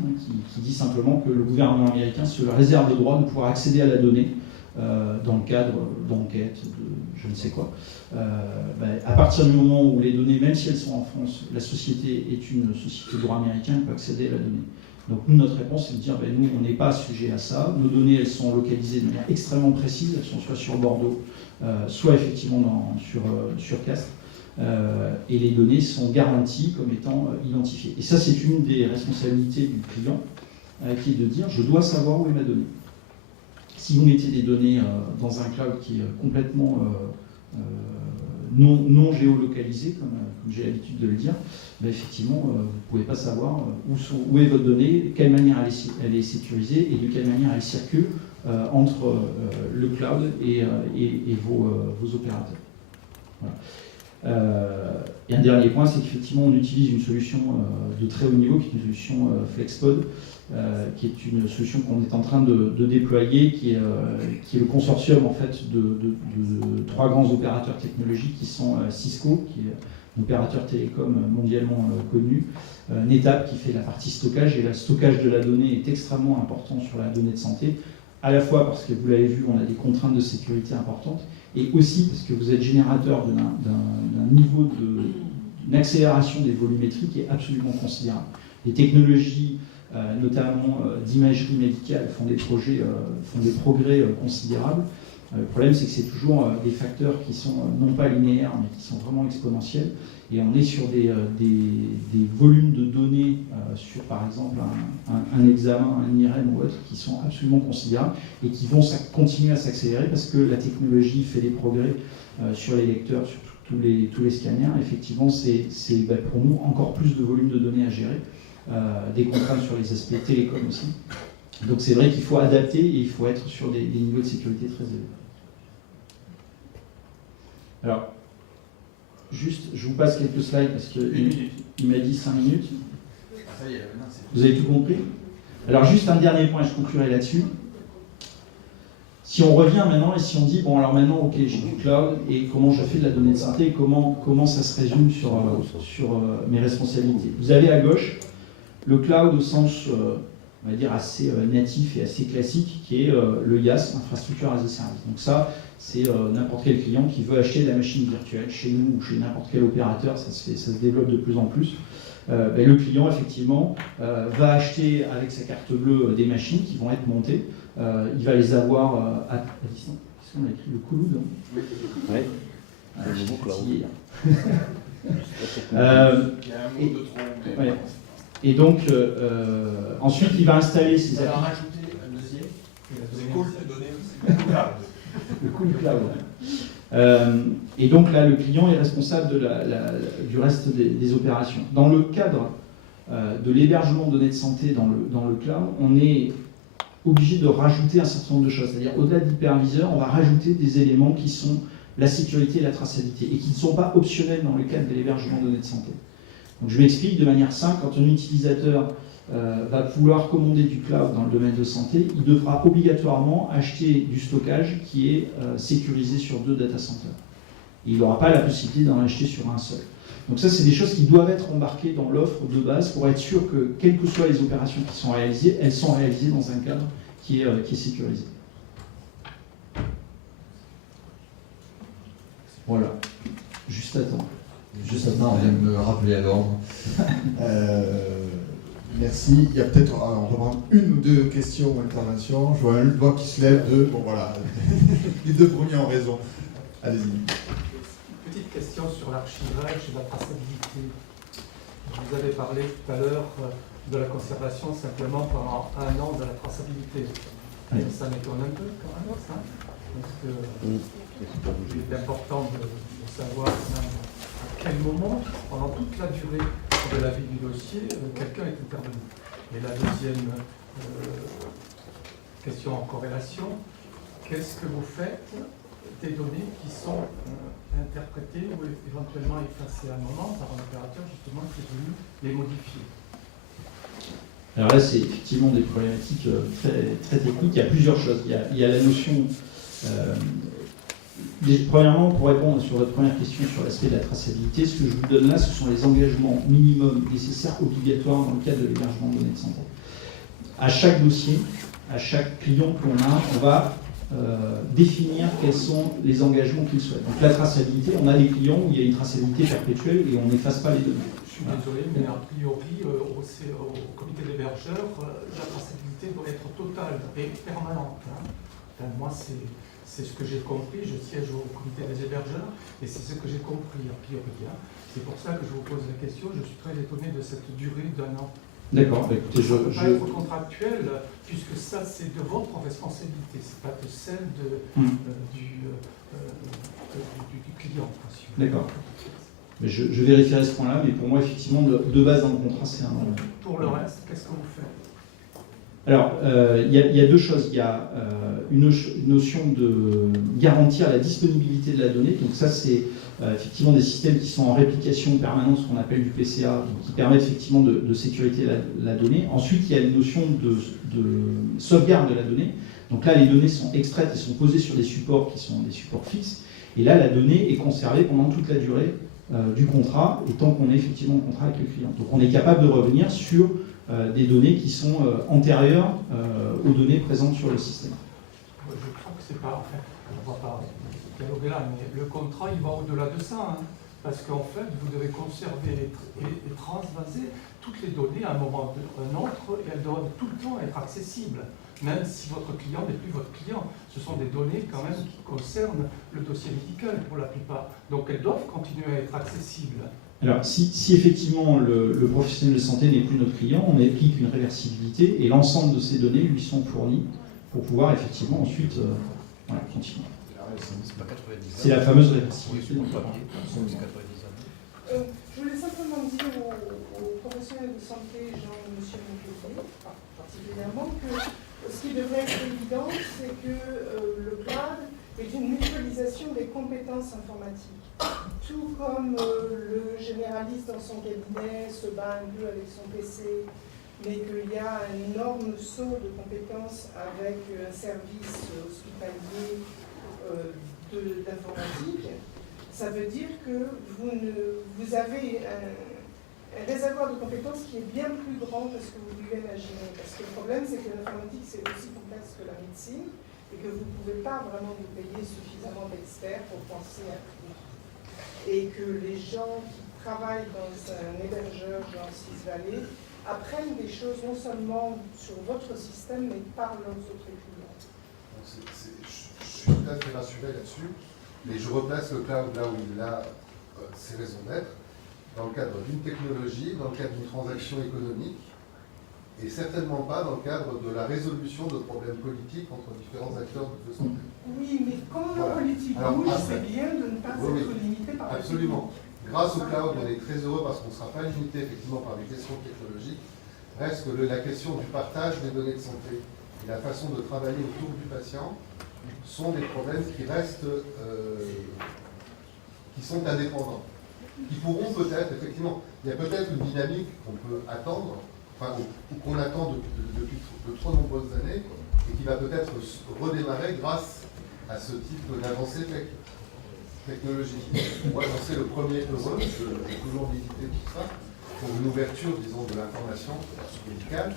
qui dit simplement que le gouvernement américain se réserve le droit de pouvoir accéder à la donnée dans le cadre d'enquêtes, de je ne sais quoi. À partir du moment où les données, même si elles sont en France, la société est une société de droit américain, elle peut accéder à la donnée. Donc nous, notre réponse, c'est de dire, nous, on n'est pas sujet à ça. Nos données, elles sont localisées de manière extrêmement précise. Elles sont soit sur Bordeaux, soit effectivement sur Castres. Et les données sont garanties comme étant identifiées. Et ça, c'est une des responsabilités du client, qui est de dire, je dois savoir où est ma donnée. Si vous mettez des données dans un cloud qui est complètement non géolocalisée, comme j'ai l'habitude de le dire, effectivement, vous ne pouvez pas savoir où est votre donnée, de quelle manière elle est sécurisée et de quelle manière elle circule entre le cloud et vos opérateurs. Voilà. Et un dernier point, c'est qu'effectivement, on utilise une solution de très haut niveau, qui est une solution FlexPod, qui est une solution qu'on est en train de déployer, qui est le consortium en fait, de 3 grands opérateurs technologiques qui sont Cisco, qui est un opérateur télécom mondialement connu, NetApp qui fait la partie stockage, et le stockage de la donnée est extrêmement important sur la donnée de santé, à la fois parce que vous l'avez vu, on a des contraintes de sécurité importantes, et aussi parce que vous êtes générateur d'un niveau d'une accélération des volumétries qui est absolument considérable. Les technologies, notamment d'imagerie médicale, font des progrès considérables. Le problème, c'est que c'est toujours des facteurs qui sont non pas linéaires, mais qui sont vraiment exponentiels. Et on est sur des volumes de données sur, par exemple, un examen, un IRM ou autre, qui sont absolument considérables et qui vont continuer à s'accélérer parce que la technologie fait des progrès sur les lecteurs, sur tous les scanners. Effectivement, c'est pour nous encore plus de volume de données à gérer, des contraintes sur les aspects télécom aussi. Donc c'est vrai qu'il faut adapter et il faut être sur des niveaux de sécurité très élevés. Alors, juste, je vous passe quelques slides parce qu'il m'a dit 5 minutes. Vous avez tout compris? Alors, juste un dernier point, je conclurai là-dessus. Si on revient maintenant et si on dit, bon, alors maintenant, ok, j'ai du cloud et comment je fais de la donnée de santé, comment ça se résume sur mes responsabilités. Vous avez à gauche le cloud au sens, on va dire, assez natif et assez classique, qui est le IaaS, Infrastructure as a Service. Donc ça, c'est n'importe quel client qui veut acheter de la machine virtuelle chez nous ou chez n'importe quel opérateur, ça se développe de plus en plus. Le client, effectivement, va acheter avec sa carte bleue des machines qui vont être montées. Il va les avoir à distance. Qu'est-ce qu'on a écrit? Le Couloud, hein? Oui. Ah, je suis fatigué, Il y a un mot de trop. Ouais. Et donc, ensuite, il va installer ses applications. applications. Rajouter un deuxième. C'est cool de donner aussi. Le cool cloud. Et donc là, le client est responsable du reste des opérations. Dans le cadre de l'hébergement de données de santé dans le cloud, on est obligé de rajouter un certain nombre de choses. C'est-à-dire, au-delà de l'hyperviseur, on va rajouter des éléments qui sont la sécurité et la traçabilité, et qui ne sont pas optionnels dans le cadre de l'hébergement de données de santé. Donc je m'explique de manière simple, quand un utilisateur va vouloir commander du cloud dans le domaine de santé, il devra obligatoirement acheter du stockage qui est sécurisé sur 2 data centers. Il n'aura pas la possibilité d'en acheter sur un seul. Donc ça, c'est des choses qui doivent être embarquées dans l'offre de base pour être sûr que, quelles que soient les opérations qui sont réalisées, elles sont réalisées dans un cadre qui est sécurisé. Voilà. Juste à temps. Juste maintenant, on vient de me rappeler à l'ordre. Merci. Il y a peut-être, on va prendre 1 ou 2 questions ou interventions. Je vois un doigt qui se lève, 2. Bon voilà, les 2 premiers ont raison. Allez-y. Petite question sur l'archivage et la traçabilité. Vous avez parlé tout à l'heure de la conservation simplement pendant 1 an de la traçabilité. Oui. Ça m'étonne un peu quand même, ça. Parce que c'est important de savoir à quel moment, pendant toute la durée de la vie du dossier, quelqu'un est intervenu. Et la deuxième question en corrélation, qu'est-ce que vous faites des données qui sont interprétées ou éventuellement effacées à un moment par un opérateur justement qui est venu les modifier? Alors là, c'est effectivement des problématiques très, très techniques. Il y a plusieurs choses. Il y a la notion... premièrement, pour répondre sur votre première question sur l'aspect de la traçabilité, ce que je vous donne là, ce sont les engagements minimums nécessaires, obligatoires dans le cadre de l'hébergement de données de santé. À chaque dossier, à chaque client que l'on a, on va définir quels sont les engagements qu'ils souhaitent. Donc la traçabilité, on a des clients où il y a une traçabilité perpétuelle et on n'efface pas les données. Je suis désolé, mais a priori, au comité d'hébergeurs, la traçabilité doit être totale et permanente. Enfin, moi, c'est ce que j'ai compris. Je siège au comité des hébergeurs et c'est ce que j'ai compris a priori. C'est pour ça que je vous pose la question. Je suis très étonné de cette durée d'1 an. D'accord, bah, écoutez, Ça ne peut pas être contractuel, puisque ça, c'est de votre responsabilité, c'est pas de celle du client. D'accord. Mais je vérifierai ce point-là, mais pour moi, effectivement, de base dans le contrat, c'est un... Pour le reste, qu'est-ce que vous faites? Alors, il y a deux choses. Il y a une notion de garantir la disponibilité de la donnée. Donc ça, c'est effectivement des systèmes qui sont en réplication permanente, ce qu'on appelle du PCA, donc qui permettent effectivement de sécuriser la donnée. Ensuite, il y a une notion de sauvegarde de la donnée. Donc là, les données sont extraites et sont posées sur des supports qui sont des supports fixes. Et là, la donnée est conservée pendant toute la durée du contrat, et tant qu'on est effectivement en contrat avec le client. Donc on est capable de revenir sur des données qui sont antérieures aux données présentes sur le système. Je crois que c'est pas, en fait, on va pas dialoguer là, mais le contrat, il va au-delà de ça, hein, parce qu'en fait, vous devez conserver et transvaser toutes les données à un moment ou à un autre, et elles doivent tout le temps être accessibles, même si votre client n'est plus votre client. Ce sont des données quand même qui concernent le dossier médical pour la plupart, donc elles doivent continuer à être accessibles. Alors, si effectivement le professionnel de santé n'est plus notre client, on applique une réversibilité et l'ensemble de ces données lui sont fournies pour pouvoir effectivement ensuite continuer. C'est la fameuse réversibilité. Je voulais simplement dire aux professionnels de santé, Jean et M. Montpellier, particulièrement, que ce qui devrait être évident, c'est que le cloud est une mutualisation des compétences informatiques. Tout comme le généraliste dans son cabinet se bat un peu avec son PC, mais qu'il y a un énorme saut de compétences avec un service hospitalier d'informatique, ça veut dire que vous avez un réservoir de compétences qui est bien plus grand que ce que vous pouvez imaginer. Parce que le problème, c'est que l'informatique, c'est aussi complexe que la médecine, et que vous ne pouvez pas vraiment vous payer suffisamment d'experts pour penser à tout. Et que les gens qui travaillent dans un hébergeur genre Six Valley apprennent des choses non seulement sur votre système, mais par leurs autres clients. Je suis tout à fait rassuré là-dessus, mais je replace le cloud là où il a ses raisons d'être, dans le cadre d'une technologie, dans le cadre d'une transaction économique, et certainement pas dans le cadre de la résolution de problèmes politiques entre différents acteurs de santé. Oui, mais quand la politique bouge, c'est bien de ne pas être limité par la absolument. Grâce au cloud, on est très heureux parce qu'on ne sera pas limité effectivement par des questions technologiques. Reste que la question du partage des données de santé et la façon de travailler autour du patient sont des problèmes qui restent, qui sont indépendants, qui pourront peut-être, effectivement, il y a peut-être une dynamique qu'on peut attendre, enfin, ou qu'on attend depuis de trop nombreuses années, et qui va peut-être redémarrer grâce à ce type d'avancée technologique. Moi, j'en sais le premier heureux, j'ai toujours milité tout ça, pour une ouverture, disons, de l'information médicale.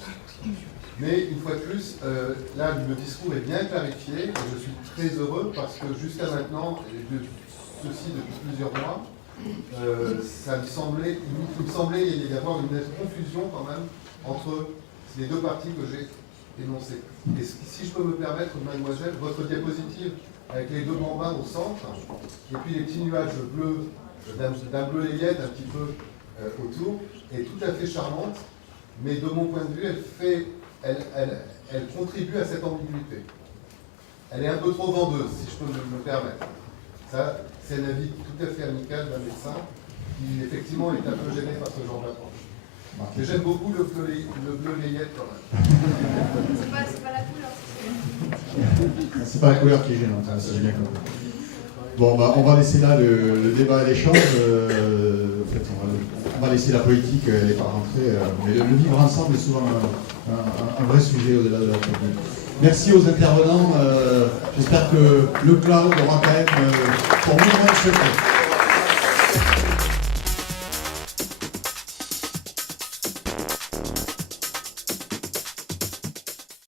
Mais une fois de plus, là, le discours est bien clarifié, et je suis très heureux parce que jusqu'à maintenant, ceci depuis plusieurs mois, ça me semblait, il me semblait y avoir une confusion quand même entre les deux parties que j'ai énoncées. Et si je peux me permettre, mademoiselle, votre diapositive avec les deux bambins au centre, et puis les petits nuages bleus, d'un bleu layette un petit peu autour, est tout à fait charmante, mais de mon point de vue, elle contribue à cette ambiguïté. Elle est un peu trop vendeuse, si je peux me permettre. Ça, c'est un avis tout à fait amical d'un médecin qui, effectivement, est un peu gêné par ce genre d'approche. Mais j'aime beaucoup le bleu layette quand même. C'est pas la couleur, c'est pas la couleur qui est gênante, hein, si j'ai bien compris. Bon, bah, on va laisser là le débat et l'échange. En fait, on va laisser la politique, elle n'est pas rentrée. Mais le vivre ensemble est souvent un vrai sujet au-delà de la politique. Merci aux intervenants. J'espère que le cloud aura quand même pour nous moins de secret.